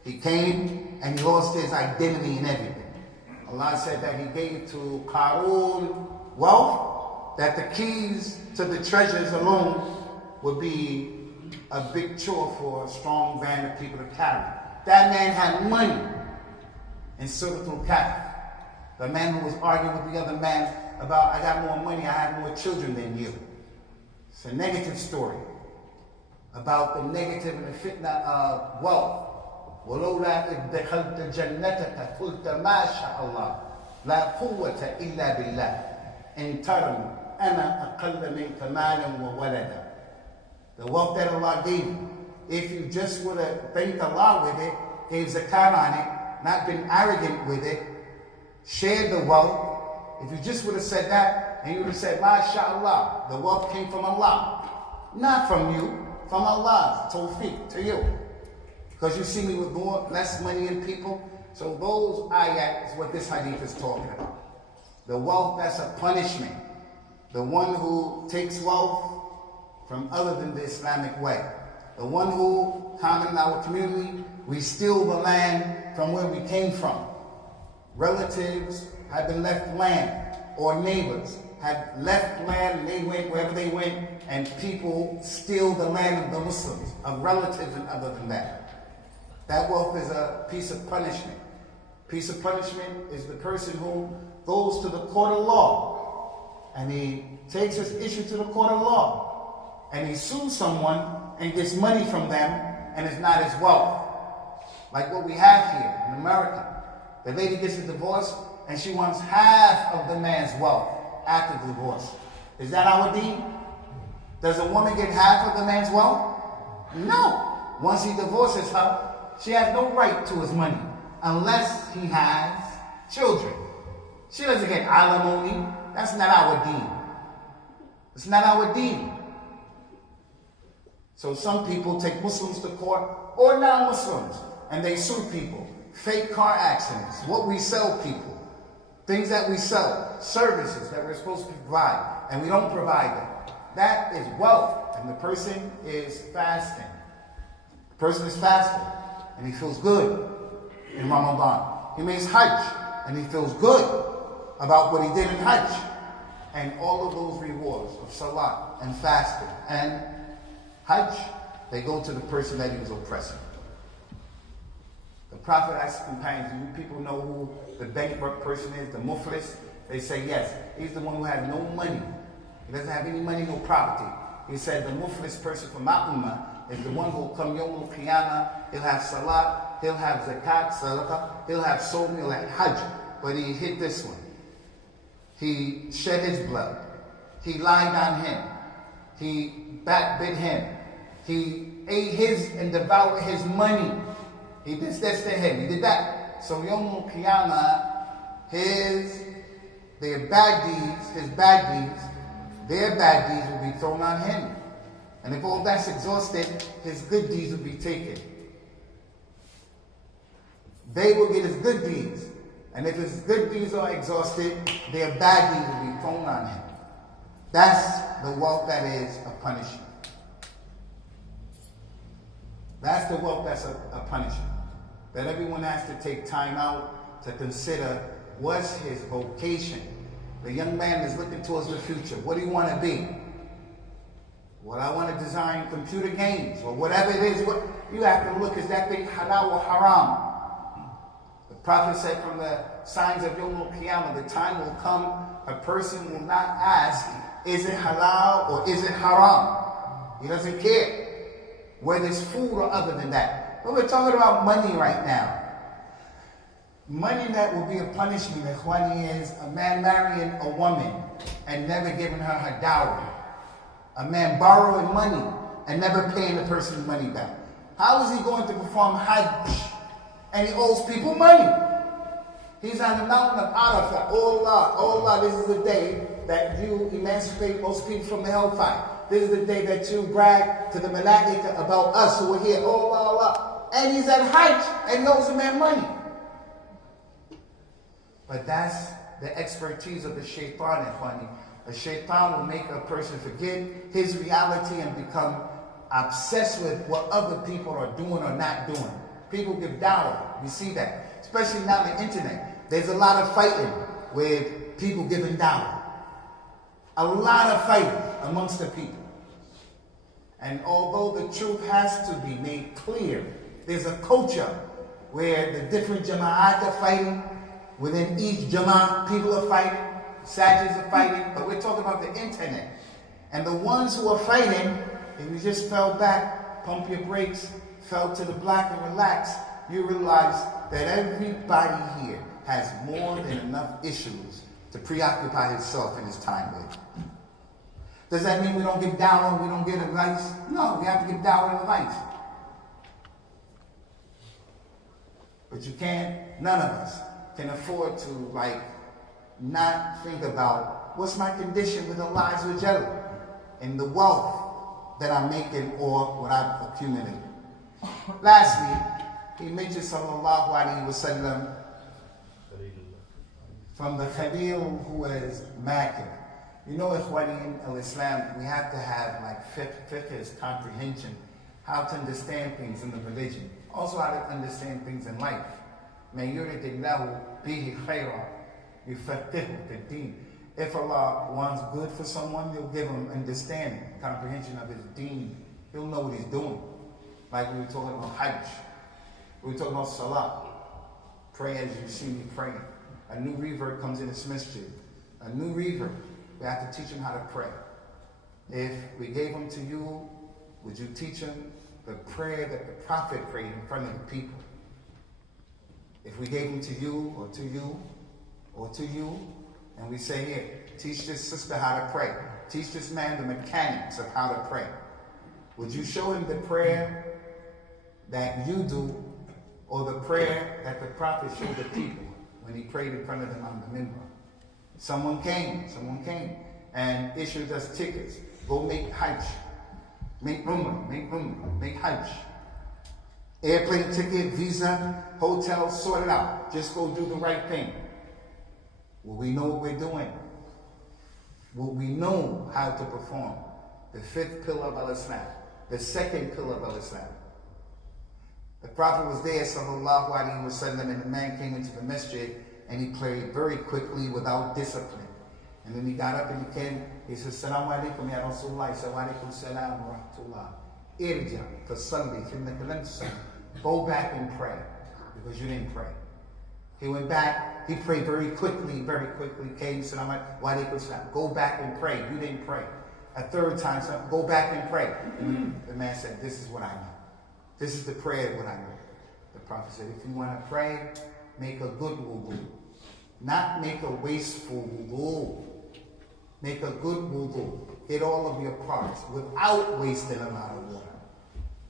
He came and he lost his identity in everything. Allah said that he gave to Qarun wealth, that the keys to the treasures alone would be a big chore for a strong band of people to carry. That man had money in Surah Al-Kahf. The man who was arguing with the other man about, I got more money, I have more children than you. It's a negative story about the negative and the fitna of wealth. وَلَوْلَا إِذْ دَخَلْتَ جَنَّتَكَ قُلْتَ مَا شَاءَ اللَّهُ لَا قُوَّةَ إِلَّا بِاللَّهِ إِنْ تَرَنِي أَنَا أَقَلَّ مِنْكَ مَالًا وَوَلَدًا. The wealth that Allah gave you, if you just would have thanked Allah with it, gave zakat on it, not been arrogant with it, shared the wealth, if you just would have said that, and you would have said, MashaAllah, the wealth came from Allah. Not from you, from Allah, tawfiq, to you. Because you see me with less money in people. So those ayat is what this hadith is talking about. The wealth that's a punishment. The one who takes wealth from other than the Islamic way. The one who, common in our community, we steal the land from where we came from. Relatives had been left land, or neighbors had left land and they went wherever they went, and people steal the land of the Muslims, of relatives and other than that. That wealth is a piece of punishment. Piece of punishment is the person who goes to the court of law and he takes his issue to the court of law and he sues someone and gets money from them and it's not his wealth. Like what we have here in America. The lady gets a divorce and she wants half of the man's wealth after the divorce. Is that our deen? Does a woman get half of the man's wealth? No. Once he divorces her, she has no right to his money unless he has children. She doesn't get alimony. That's not our deen. It's not our deen. So some people take Muslims to court or non-Muslims and they sue people. Fake car accidents, what we sell people, things that we sell, services that we're supposed to provide and we don't provide them. That is wealth, and the person is fasting. The person is fasting and he feels good in Ramadan. He makes Hajj, and he feels good about what he did in Hajj. And all of those rewards of Salah and fasting and Hajj, they go to the person that he was oppressing. The Prophet asked his companions, do you people know who the bankrupt person is, the muflis? They say yes. He's the one who has no money. He doesn't have any money, no property. He said the muflis person from my ummah is the one who will come Yawm al-Qiyamah. He'll have salat, he'll have zakat, sadaqah, he'll have sawm, he'll have hajj. But he hit this one. He shed his blood. He lied on him. He backbit him. He ate his and devoured his money. He did this to him. He did that. So Yawm al-Qiyamah, their bad deeds, his bad deeds, their bad deeds will be thrown on him. And if all that's exhausted, his good deeds will be taken. They will get his good deeds. And if his good deeds are exhausted, their bad deeds will be thrown on him. That's the wealth that is a punishment. That's the wealth that's a punishment. That everyone has to take time out to consider what's his vocation. The young man is looking towards the future. What do you want to be? Well, I want to design computer games or whatever it is. What you have to look, is that thing halal or haram? The Prophet said from the signs of Yawm al-Qiyamah, the time will come, a person will not ask, is it halal or is it haram? He doesn't care whether it's food or other than that. But we're talking about money right now. Money that will be a punishment, ikhwani, is a man marrying a woman and never giving her her dowry. A man borrowing money and never paying the person's money back. How is he going to perform Hajj and he owes people money? He's on the mountain of Arafah. Oh Allah, this is the day that you emancipate most people from the hellfire. This is the day that you brag to the Malaika about us who are here. Oh Allah. And he's at Hajj and he owes the man money. But that's the expertise of the shaitan, ikhwani. A shaitan will make a person forget his reality and become obsessed with what other people are doing or not doing. People give dawah. We see that. Especially now on the internet. There's a lot of fighting with people giving dawah. A lot of fighting amongst the people. And although the truth has to be made clear, there's a culture where the different jama'at are fighting. Within each jama'at, people are fighting. Sajids are fighting. But we're talking about the internet. And the ones who are fighting, if you just fell back, pump your brakes, fell to the block and relax, you realize that everybody here has more than enough issues to preoccupy himself in his time with. Does that mean we don't give dawah, we don't get advice? No, we have to give dawah and advice. But you can't, none of us can afford to not think about what's my condition with Allah Azza wa Jalla and the wealth that I'm making or what I've accumulated. Lastly, he mentioned sallallahu alaihi wasallam from the Khalil who is Makkah. You know, ikhwani, in Islam, we have to have fiqh is comprehension, how to understand things in the religion, also how to understand things in life. Man yuridillahu bihi khayra yufaqihu fid-din. If Allah wants good for someone, He'll give him understanding, comprehension of his deen. He'll know what he's doing. Like we were talking about Hajj. We were talking about Salah. Pray as you see me praying. A new revert comes in this masjid. A new revert. We have to teach him how to pray. If we gave him to you, would you teach him the prayer that the Prophet prayed in front of the people? If we gave him to you, or to you, or to you, and we say, here, teach this sister how to pray. Teach this man the mechanics of how to pray. Would you show him the prayer that you do, or the prayer that the Prophet showed the people when he prayed in front of them on the minbar? Someone came, and issued us tickets. Go make Hajj. Make Umrah, make Hajj. Airplane ticket, visa, hotel, sort it out. Just go do the right thing. Will we know what we're doing? Will we know how to perform the fifth pillar of Al-Islam, the second pillar of Al-Islam? The Prophet was there, sallallahu alaihi wasallam, and the man came into the masjid and he prayed very quickly without discipline. And then he got up and he came, he said, Assalamu Alikum ya Rasulullah, he said, Wa Alaikum Salam wa Rahmatullah. Irja, fasalli, finnaka lam tusalli. Go back and pray, because you didn't pray. He went back, he prayed very quickly, came, Assalamu Alaikum, Wa Alaikum Salam. Go back and pray, you didn't pray. A third time, so go back and pray. And the man said, this is what I know. This is the prayer, what I know. The Prophet said, if you want to pray, make a good wudu. Not make a wasteful wudu. Make a good wudu. Hit all of your parts without wasting a lot of water.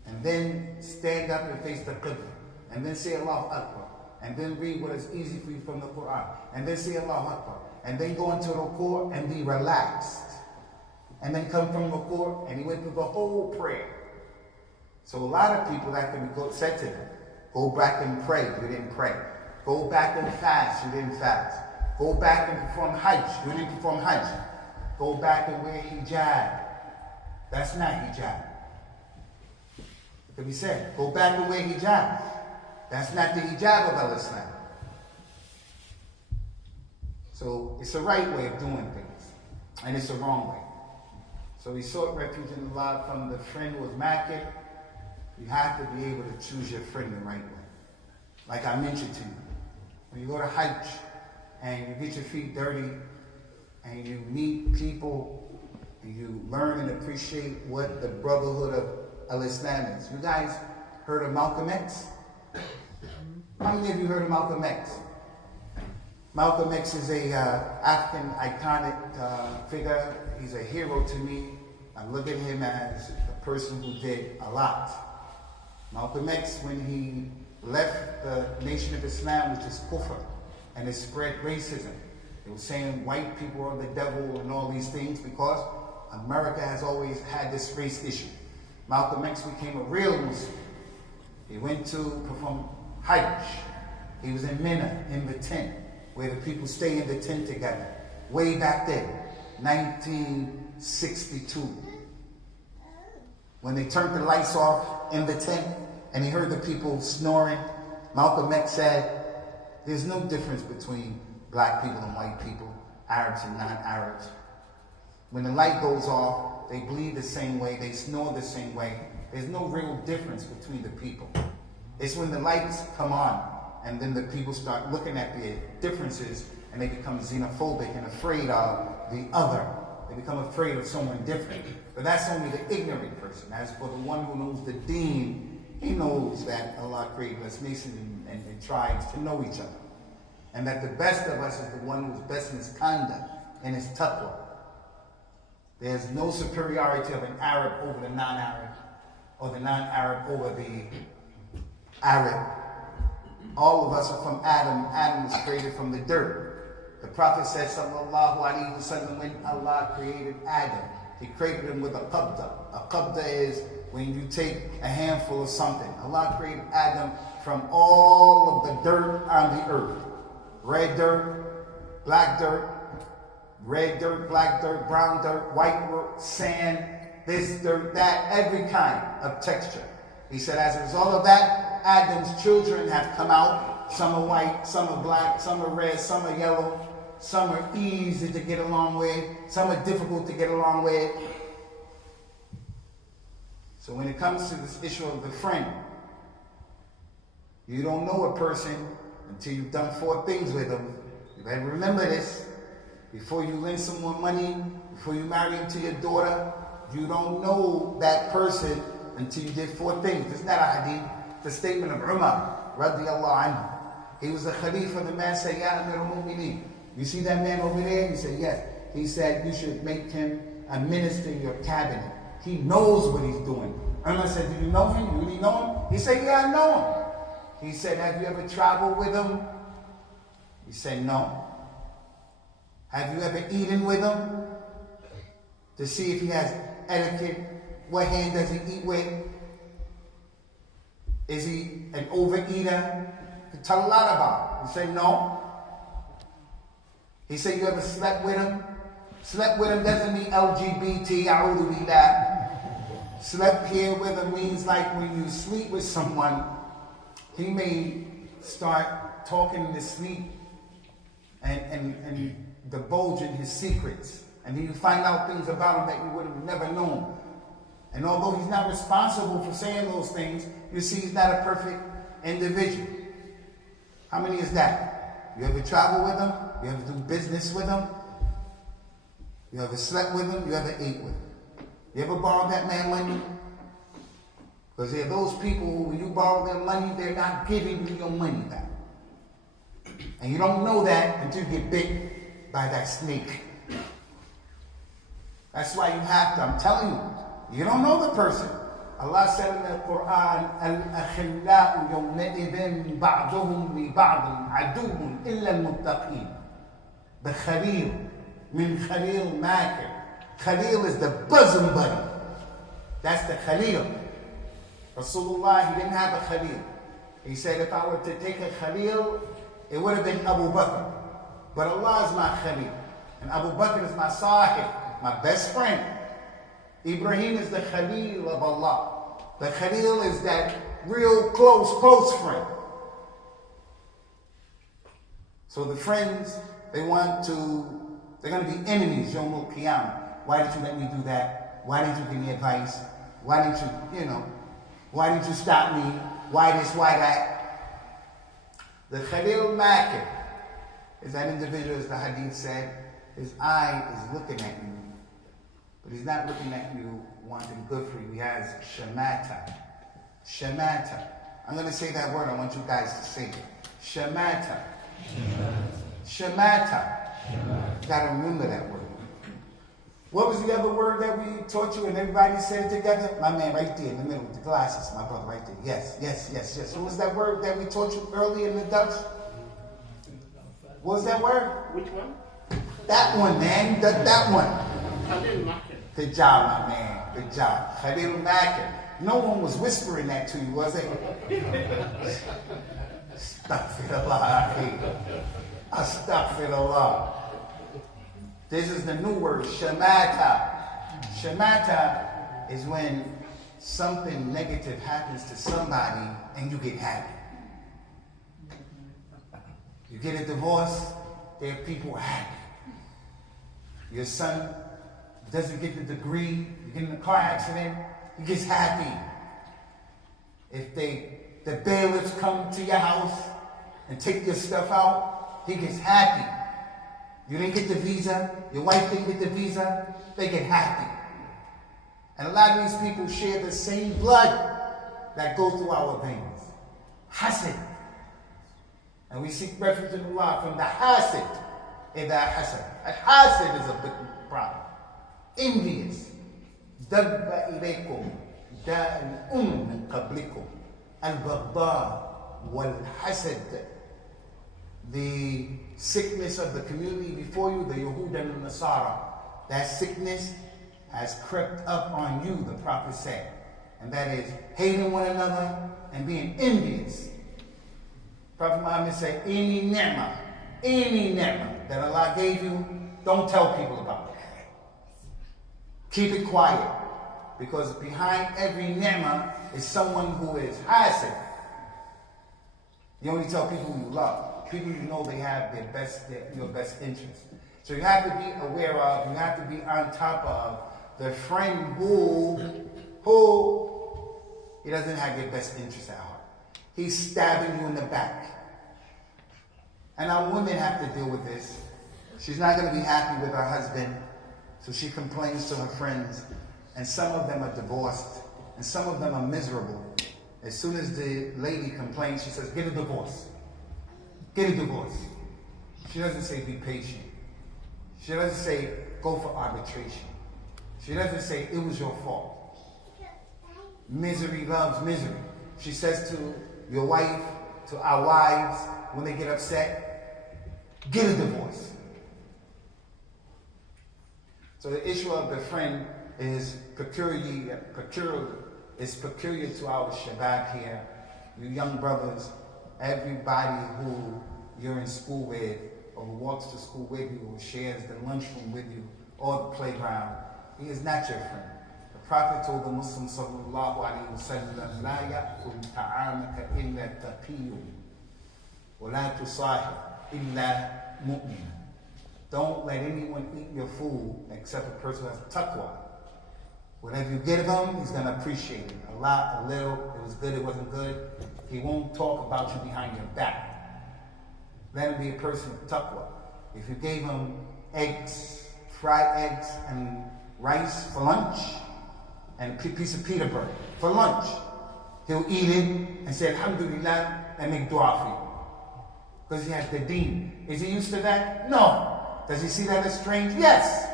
And then stand up and face the Qibla. And then say Allahu Akbar. And then read what is easy for you from the Quran. And then say Allahu Akbar. And then go into ruku' and be relaxed. And then come from ruku' and he went through the whole prayer. So a lot of people that can be said to them, go back and pray, you didn't pray. Go back and fast, you didn't fast. Go back and perform Hajj, you didn't perform Hajj. Go back and wear hijab. That's not hijab. It could be said, go back and wear hijab. That's not the hijab of Islam. So it's a right way of doing things, and it's a wrong way. So he sought refuge in Allah from the friend who was makir. You have to be able to choose your friend the right way. Like I mentioned to you, when you go to Hajj and you get your feet dirty and you meet people and you learn and appreciate what the brotherhood of Al-Islam is. You guys heard of Malcolm X? How many of you heard of Malcolm X? Malcolm X is a African iconic figure. He's a hero to me. I look at him as a person who did a lot. Malcolm X, when he left the Nation of Islam, which is kufr, and it spread racism. They were saying white people are the devil and all these things because America has always had this race issue. Malcolm X became a real Muslim. He went to perform Hajj. He was in Mina, in the tent, where the people stay in the tent together. Way back then, 1962. When they turned the lights off in the tent and he heard the people snoring, Malcolm X said, there's no difference between black people and white people, Arabs and non-Arabs. When the light goes off, they bleed the same way, they snore the same way. There's no real difference between the people. It's when the lights come on and then the people start looking at the differences and they become xenophobic and afraid of the other. They become afraid of someone different. But that's only the ignorant person. As for the one who knows the deen, he knows that Allah created us nations and tribes to know each other. And that the best of us is the one who's best in his conduct and his taqwa. There's no superiority of an Arab over the non-Arab, or the non-Arab over the Arab. All of us are from Adam. Adam was created from the dirt. The Prophet said, sallallahu alaihi wasallam, when Allah created Adam, he created him with a qabda. A qabda is when you take a handful of something. Allah created Adam from all of the dirt on the earth. Red dirt, black dirt, red dirt, black dirt, brown dirt, white dirt, sand, this dirt, that, every kind of texture. He said, as a result of that, Adam's children have come out. Some are white, some are black, some are red, some are yellow, some are easy to get along with, some are difficult to get along with. So when it comes to this issue of the friend, you don't know a person until you've done 4 things with them. You better remember this. Before you lend someone money, before you marry him to your daughter, you don't know that person until you did 4 things. This is not a hadith, it's a statement of Umar, radiyallahu anhu. He was the Khalifa. The man said, Ya Amir al-Mu'mineen, you see that man over there? He said, yes. He said, you should make him a minister in your cabinet. He knows what he's doing. Umar said, do you know him? You really know him? He said, yeah, I know him. He said, have you ever traveled with him? He said, no. Have you ever eaten with him? To see if he has etiquette. What hand does he eat with? Is he an overeater? He tell a lot about him. He said, no. He said, you ever slept with him? Slept with him doesn't mean LGBT, a'udhu billah. Slept here with him means like when you sleep with someone, He may start talking in his sleep and divulging his secrets. And then you find out things about him that you would have never known. And although he's not responsible for saying those things, you see he's not a perfect individual. How many is that? You ever travel with him? You ever do business with him? You ever slept with him? You ever ate with him? You ever borrowed that man money? Because there are those people who, when you borrow their money, they're not giving you your money back. And you don't know that until you get bit by that snake. That's why you have to, I'm telling you, you don't know the person. Allah said in the Quran, Al-Akhillau yawma'idhin ba'duhum li ba'dhin aduwwun illa al-muttaqin. The Khalil, min Khalil Makir. Khalil is the bosom buddy. That's the Khalil. Rasulullah, he didn't have a Khalil. He said, if I were to take a Khalil, it would have been Abu Bakr. But Allah is my Khalil. And Abu Bakr is my Sahib, my best friend. Ibrahim is the Khalil of Allah. The Khalil is that real close friend. So the friends, they're going to be enemies, Yawm al-Qiyamah. Why did you let me do that? Why didn't you give me advice? Why didn't why didn't you stop me? Why this, why that? The Khalil Makir is that individual, as the hadith said, his eye is looking at you, but he's not looking at you wanting good for you. He has shamata. Shamata. I'm going to say that word. I want you guys to say it. Shamata. Shamata. You got to remember that word. What was the other word that we taught you and everybody said it together? My man right there in the middle with the glasses. My brother right there. Yes. What was that word that we taught you earlier in the Dutch? What was that word? Which one? That one, man. That one. Khalil Makir. Good job, my man. Good job. Khalil Makir. No one was whispering that to you, was it? Astaghfirullah. Astaghfirullah. This is the new word, shamata. Shamata is when something negative happens to somebody and you get happy. You get a divorce, there are people happy. Your son doesn't get the degree, you get in a car accident, he gets happy. If the bailiffs come to your house and take your stuff out, he gets happy. You didn't get the visa, your wife didn't get the visa, they get happy. And a lot of these people share the same blood that goes through our veins. Hasad. And we seek refuge in Allah from the hasad. Ida hasad. A hasad is a big problem. Envious. Dabba ilaykum da'al min qablikum. Al-baghdad wal-hasad. The sickness of the community before you, the Yahud and the Nasara, that sickness has crept up on you, the Prophet said. And that is hating one another and being envious. Prophet Muhammad said, any ni'mah that Allah gave you, don't tell people about it. Keep it quiet. Because behind every ni'mah is someone who is hasad. You only tell people who you love. People you know they have your best interest. So you have to be aware of, you have to be on top of the friend who he doesn't have your best interest at heart. He's stabbing you in the back. And our women have to deal with this. She's not going to be happy with her husband, so she complains to her friends. And some of them are divorced, and some of them are miserable. As soon as the lady complains, she says, get a divorce. Get a divorce. She doesn't say be patient. She doesn't say go for arbitration. She doesn't say it was your fault. Misery loves misery. She says to your wife, to our wives, when they get upset, get a divorce. So the issue of the friend is peculiar to our Shabbat here. You young brothers, everybody who you're in school with, or who walks to school with you, or shares the lunchroom with you, or the playground, he is not your friend. The Prophet told the Muslims sallallahu alayhi wa sallam, لا يأكل طعامك إلا تقي ولا تصاحب إلا مؤمن. Don't let anyone eat your food except a person who has taqwa. Whatever you give him, he's going to appreciate it. A lot, a little, it was good, it wasn't good. He won't talk about you behind your back. Let him be a person of taqwa. If you gave him eggs, fried eggs and rice for lunch, and a piece of pita bread for lunch, he'll eat it and say alhamdulillah and make dua for you. Because he has the deen. Is he used to that? No. Does he see that as strange? Yes.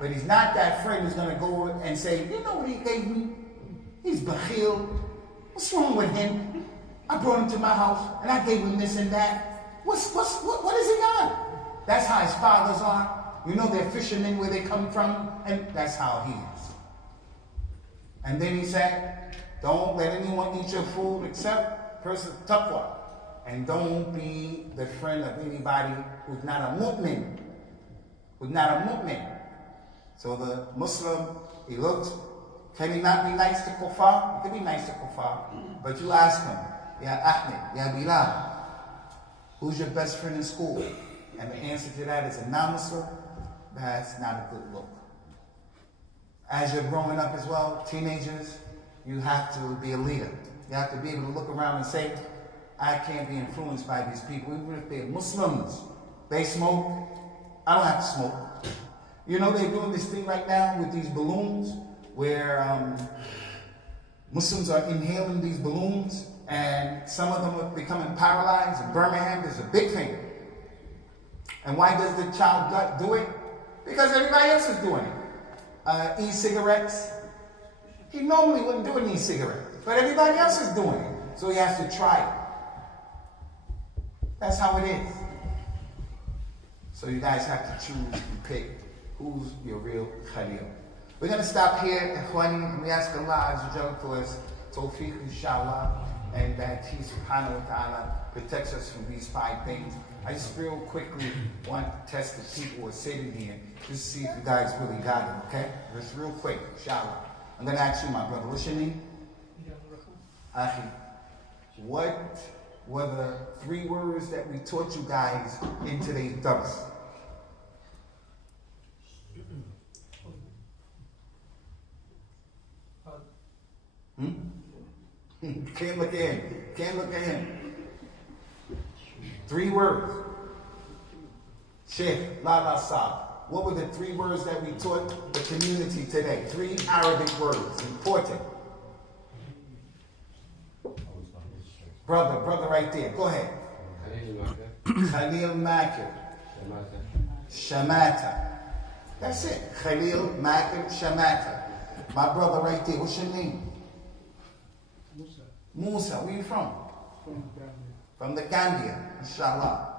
But he's not that friend who's going to go and say, you know what he gave me? He's bakhil. What's wrong with him? I brought him to my house and I gave him this and that. What is he done? That's how his fathers are. You know they're fishermen where they come from, and that's how he is. And then he said, don't let anyone eat your food except person of taqwa. And don't be the friend of anybody who's not a mu'min. Who's not a mu'min. So the Muslim, he looks, can he not be nice to kuffar? He can be nice to kuffar. But you ask him, Ya Ahmed, Ya Bilal, who's your best friend in school? And the answer to that is a non-Muslim. That's not a good look. As you're growing up as well, teenagers, you have to be a leader. You have to be able to look around and say, I can't be influenced by these people, even if they're Muslims. They smoke, I don't have to smoke. You know they're doing this thing right now with these balloons, where Muslims are inhaling these balloons, and some of them are becoming paralyzed. In Birmingham, there's a big thing. And why does the child do it? Because everybody else is doing it. E-cigarettes. He normally wouldn't do an e-cigarette, but everybody else is doing it. So he has to try it. That's how it is. So you guys have to choose and pick who's your real Khalil. We're going to stop here, Ikhwani, and we ask Allah Azza wa Jalla for us tawfiq, inshallah, and that He subhanahu wa ta'ala protects us from these 5 things. I just real quickly want to test the people who are sitting here, just to see if you guys really got it, okay? Just real quick, inshallah. I'm going to ask you, my brother, what's your name? Ahi. What were the 3 words that we taught you guys in today's dars? Can't look in. Can't look in. 3 words. Sheikh, la la sa. What were the 3 words that we taught the community today? 3 Arabic words. Important. Brother right there. Go ahead. Khalil Makir. Shamata. That's it. Khalil Makir Shamata. My brother right there. What's your name? Musa. Where are you from? From the Gambia. Inshallah.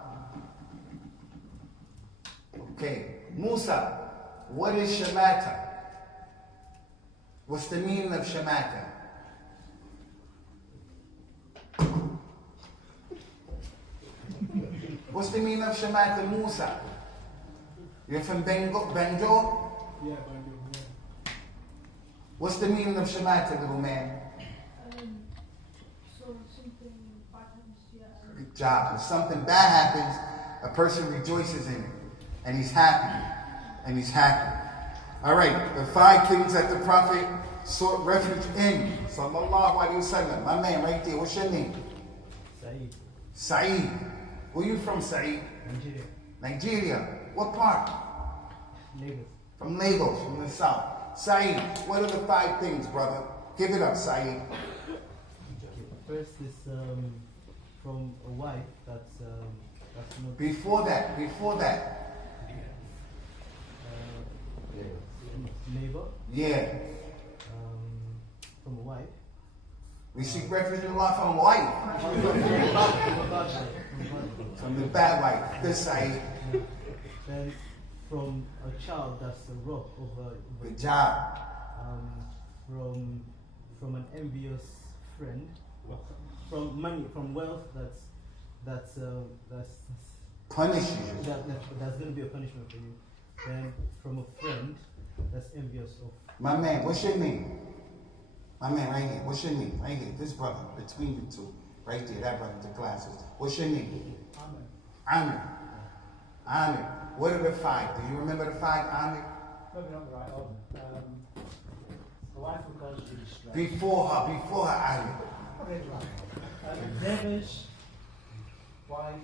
Okay. Musa. What is Shamata? What's the meaning of Shamata? What's the meaning of Shamata, Musa? You're from Banjo? Yeah, Banjo. Yeah. What's the meaning of Shamata, little man? So something bad happens to you. Good job. If something bad happens, a person rejoices in it. And he's happy. And he's happy. Alright, the 5 things that the Prophet sought refuge in. Sallallahu Alaihi Wasallam. My man right there, what's your name? Saeed. Saeed. Where are you from, Saeed? Nigeria. Nigeria. What part? Lagos. From Lagos, from the south. Saeed, what are the 5 things, brother? Give it up, Saeed. First is from a wife that's not. Before that. Neighbor. Yeah. From a wife. We seek refuge in Allah from a wife. From the bad wife. This Saeed. Then from a child that's a rock over. Good job. From an envious friend. From money, from wealth that's Punishes you. that's going to be a punishment for you. Then from a friend that's envious of. My man, what's your name? My man right here, what's your name? Right here, this brother, between you two. Right there, that brother with the glasses. What's your name? Amir. Amir. What are the five? Do you remember the five, Amir? Maybe not the right order. The wife who caused you distress. Before her, Amir. What is right? Neighbours, wife,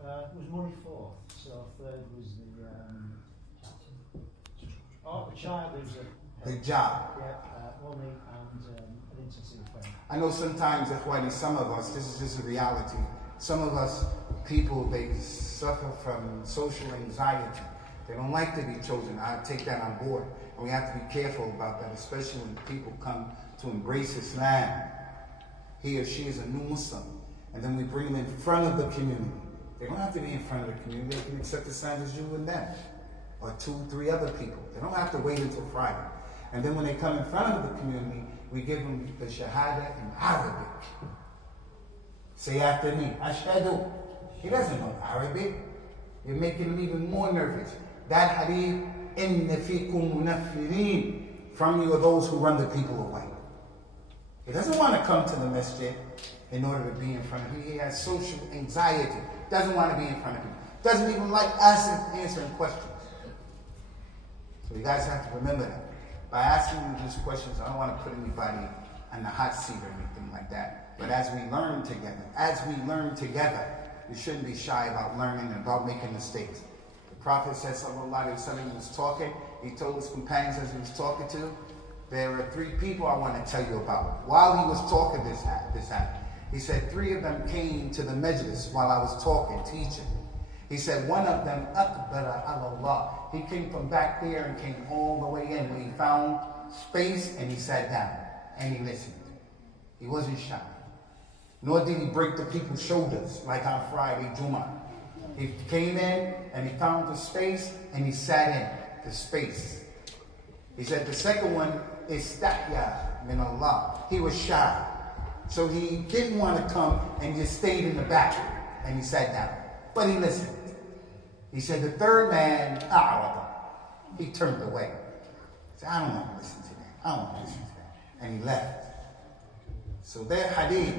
was money fourth, so third was the child who's The job. money and an intimacy with friend. I know sometimes, some of us, this is just a reality, some of us people, they suffer from social anxiety. They don't like to be chosen. I take that on board. And we have to be careful about that, especially when people come to embrace Islam. He or she is a new Muslim. And then we bring them in front of the community. They don't have to be in front of the community. They can accept Islam as you and them. Or 2, 3 other people. They don't have to wait until Friday. And then when they come in front of the community, we give them the Shahada in Arabic. Say after me, Ashhadu. He doesn't know Arabic. You're making him even more nervous. That hadith, inna fikum munaffirin. From you are those who run the people away. He doesn't want to come to the masjid in order to be in front of you. He has social anxiety. Doesn't want to be in front of you. Doesn't even like answering questions. So you guys have to remember that. By asking you these questions, I don't want to put anybody on the hot seat or anything like that. But as we learn together, we shouldn't be shy about learning and about making mistakes. The Prophet said, sallallahu alaihi wasallam, he was talking. He told his companions as he was talking to, there are 3 people I want to tell you about. While he was talking, this happened. He said 3 of them came to the majlis while I was talking, teaching. He said one of them, Akbara Allah. He came from back there and came all the way in when he found space and he sat down and he listened. He wasn't shy. Nor did he break the people's shoulders like on Friday, Jummah. He came in and he found the space and he sat in the space. He said the second one is Istahya min Allah. He was shy. So he didn't want to come and just stayed in the back and he sat down. But he listened. He said the third man, A'rada. He turned away. He said, I don't want to listen to that. I don't want to listen to that. And he left. So this hadith,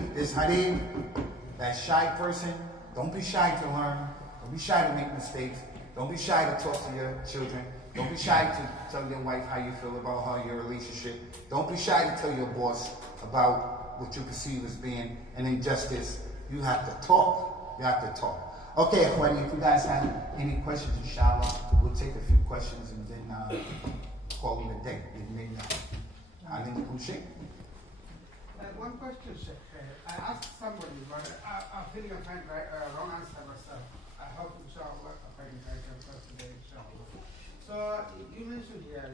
that shy person, don't be shy to learn. Don't be shy to make mistakes. Don't be shy to talk to your children. Don't be shy to tell your wife how you feel about your relationship. Don't be shy to tell your boss about what you perceive as being an injustice. You have to talk. You have to talk. Okay, Akhwani, if you guys have any questions, inshallah, we'll take a few questions and then call it a day. IslamicCentre. Sheikh? One question, Sheikh. I asked somebody, but I feel you find wrong answer myself. I hope, inshallah, I find the right answer today, inshallah. So, you mentioned here,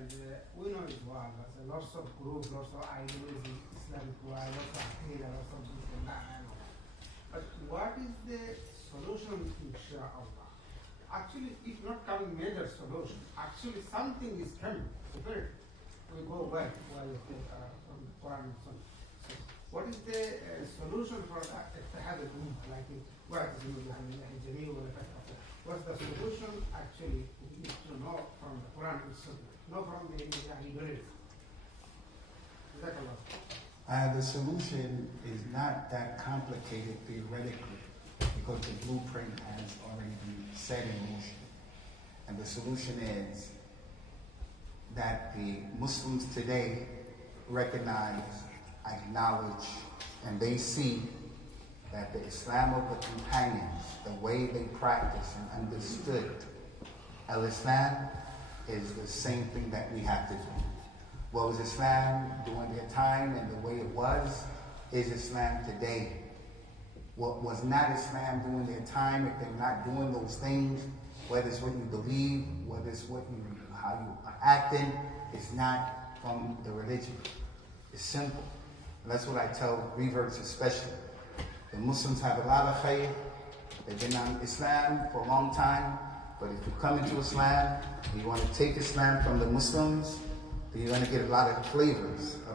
we know it well, there's lots of groups, lots of ideology, Islamic world, lots of aqidah, lots of this and that. But what is the solution, inshallah? Actually, if not coming major solution, actually something is coming. We go back while from the Quran and so on. So what is the solution for that? Like what's the solution actually we need to know from the Quran and Sunnah, not from the ideology. The solution is not that complicated theoretically, because the blueprint has already been set in motion. And the solution is that the Muslims today recognize, acknowledge, and they see that the Islam of the companions, the way they practiced and understood al-Islam, is the same thing that we have to do. What was Islam during their time and the way it was, is Islam today. What was not Islam during their time, if they're not doing those things, whether it's what you believe, whether it's how you are acting, it's not from the religion. It's simple. And that's what I tell reverts especially. The Muslims have a lot of khayr. They've been on Islam for a long time. But if you come into Islam, you want to take Islam from the Muslims, then you're going to get a lot of flavors of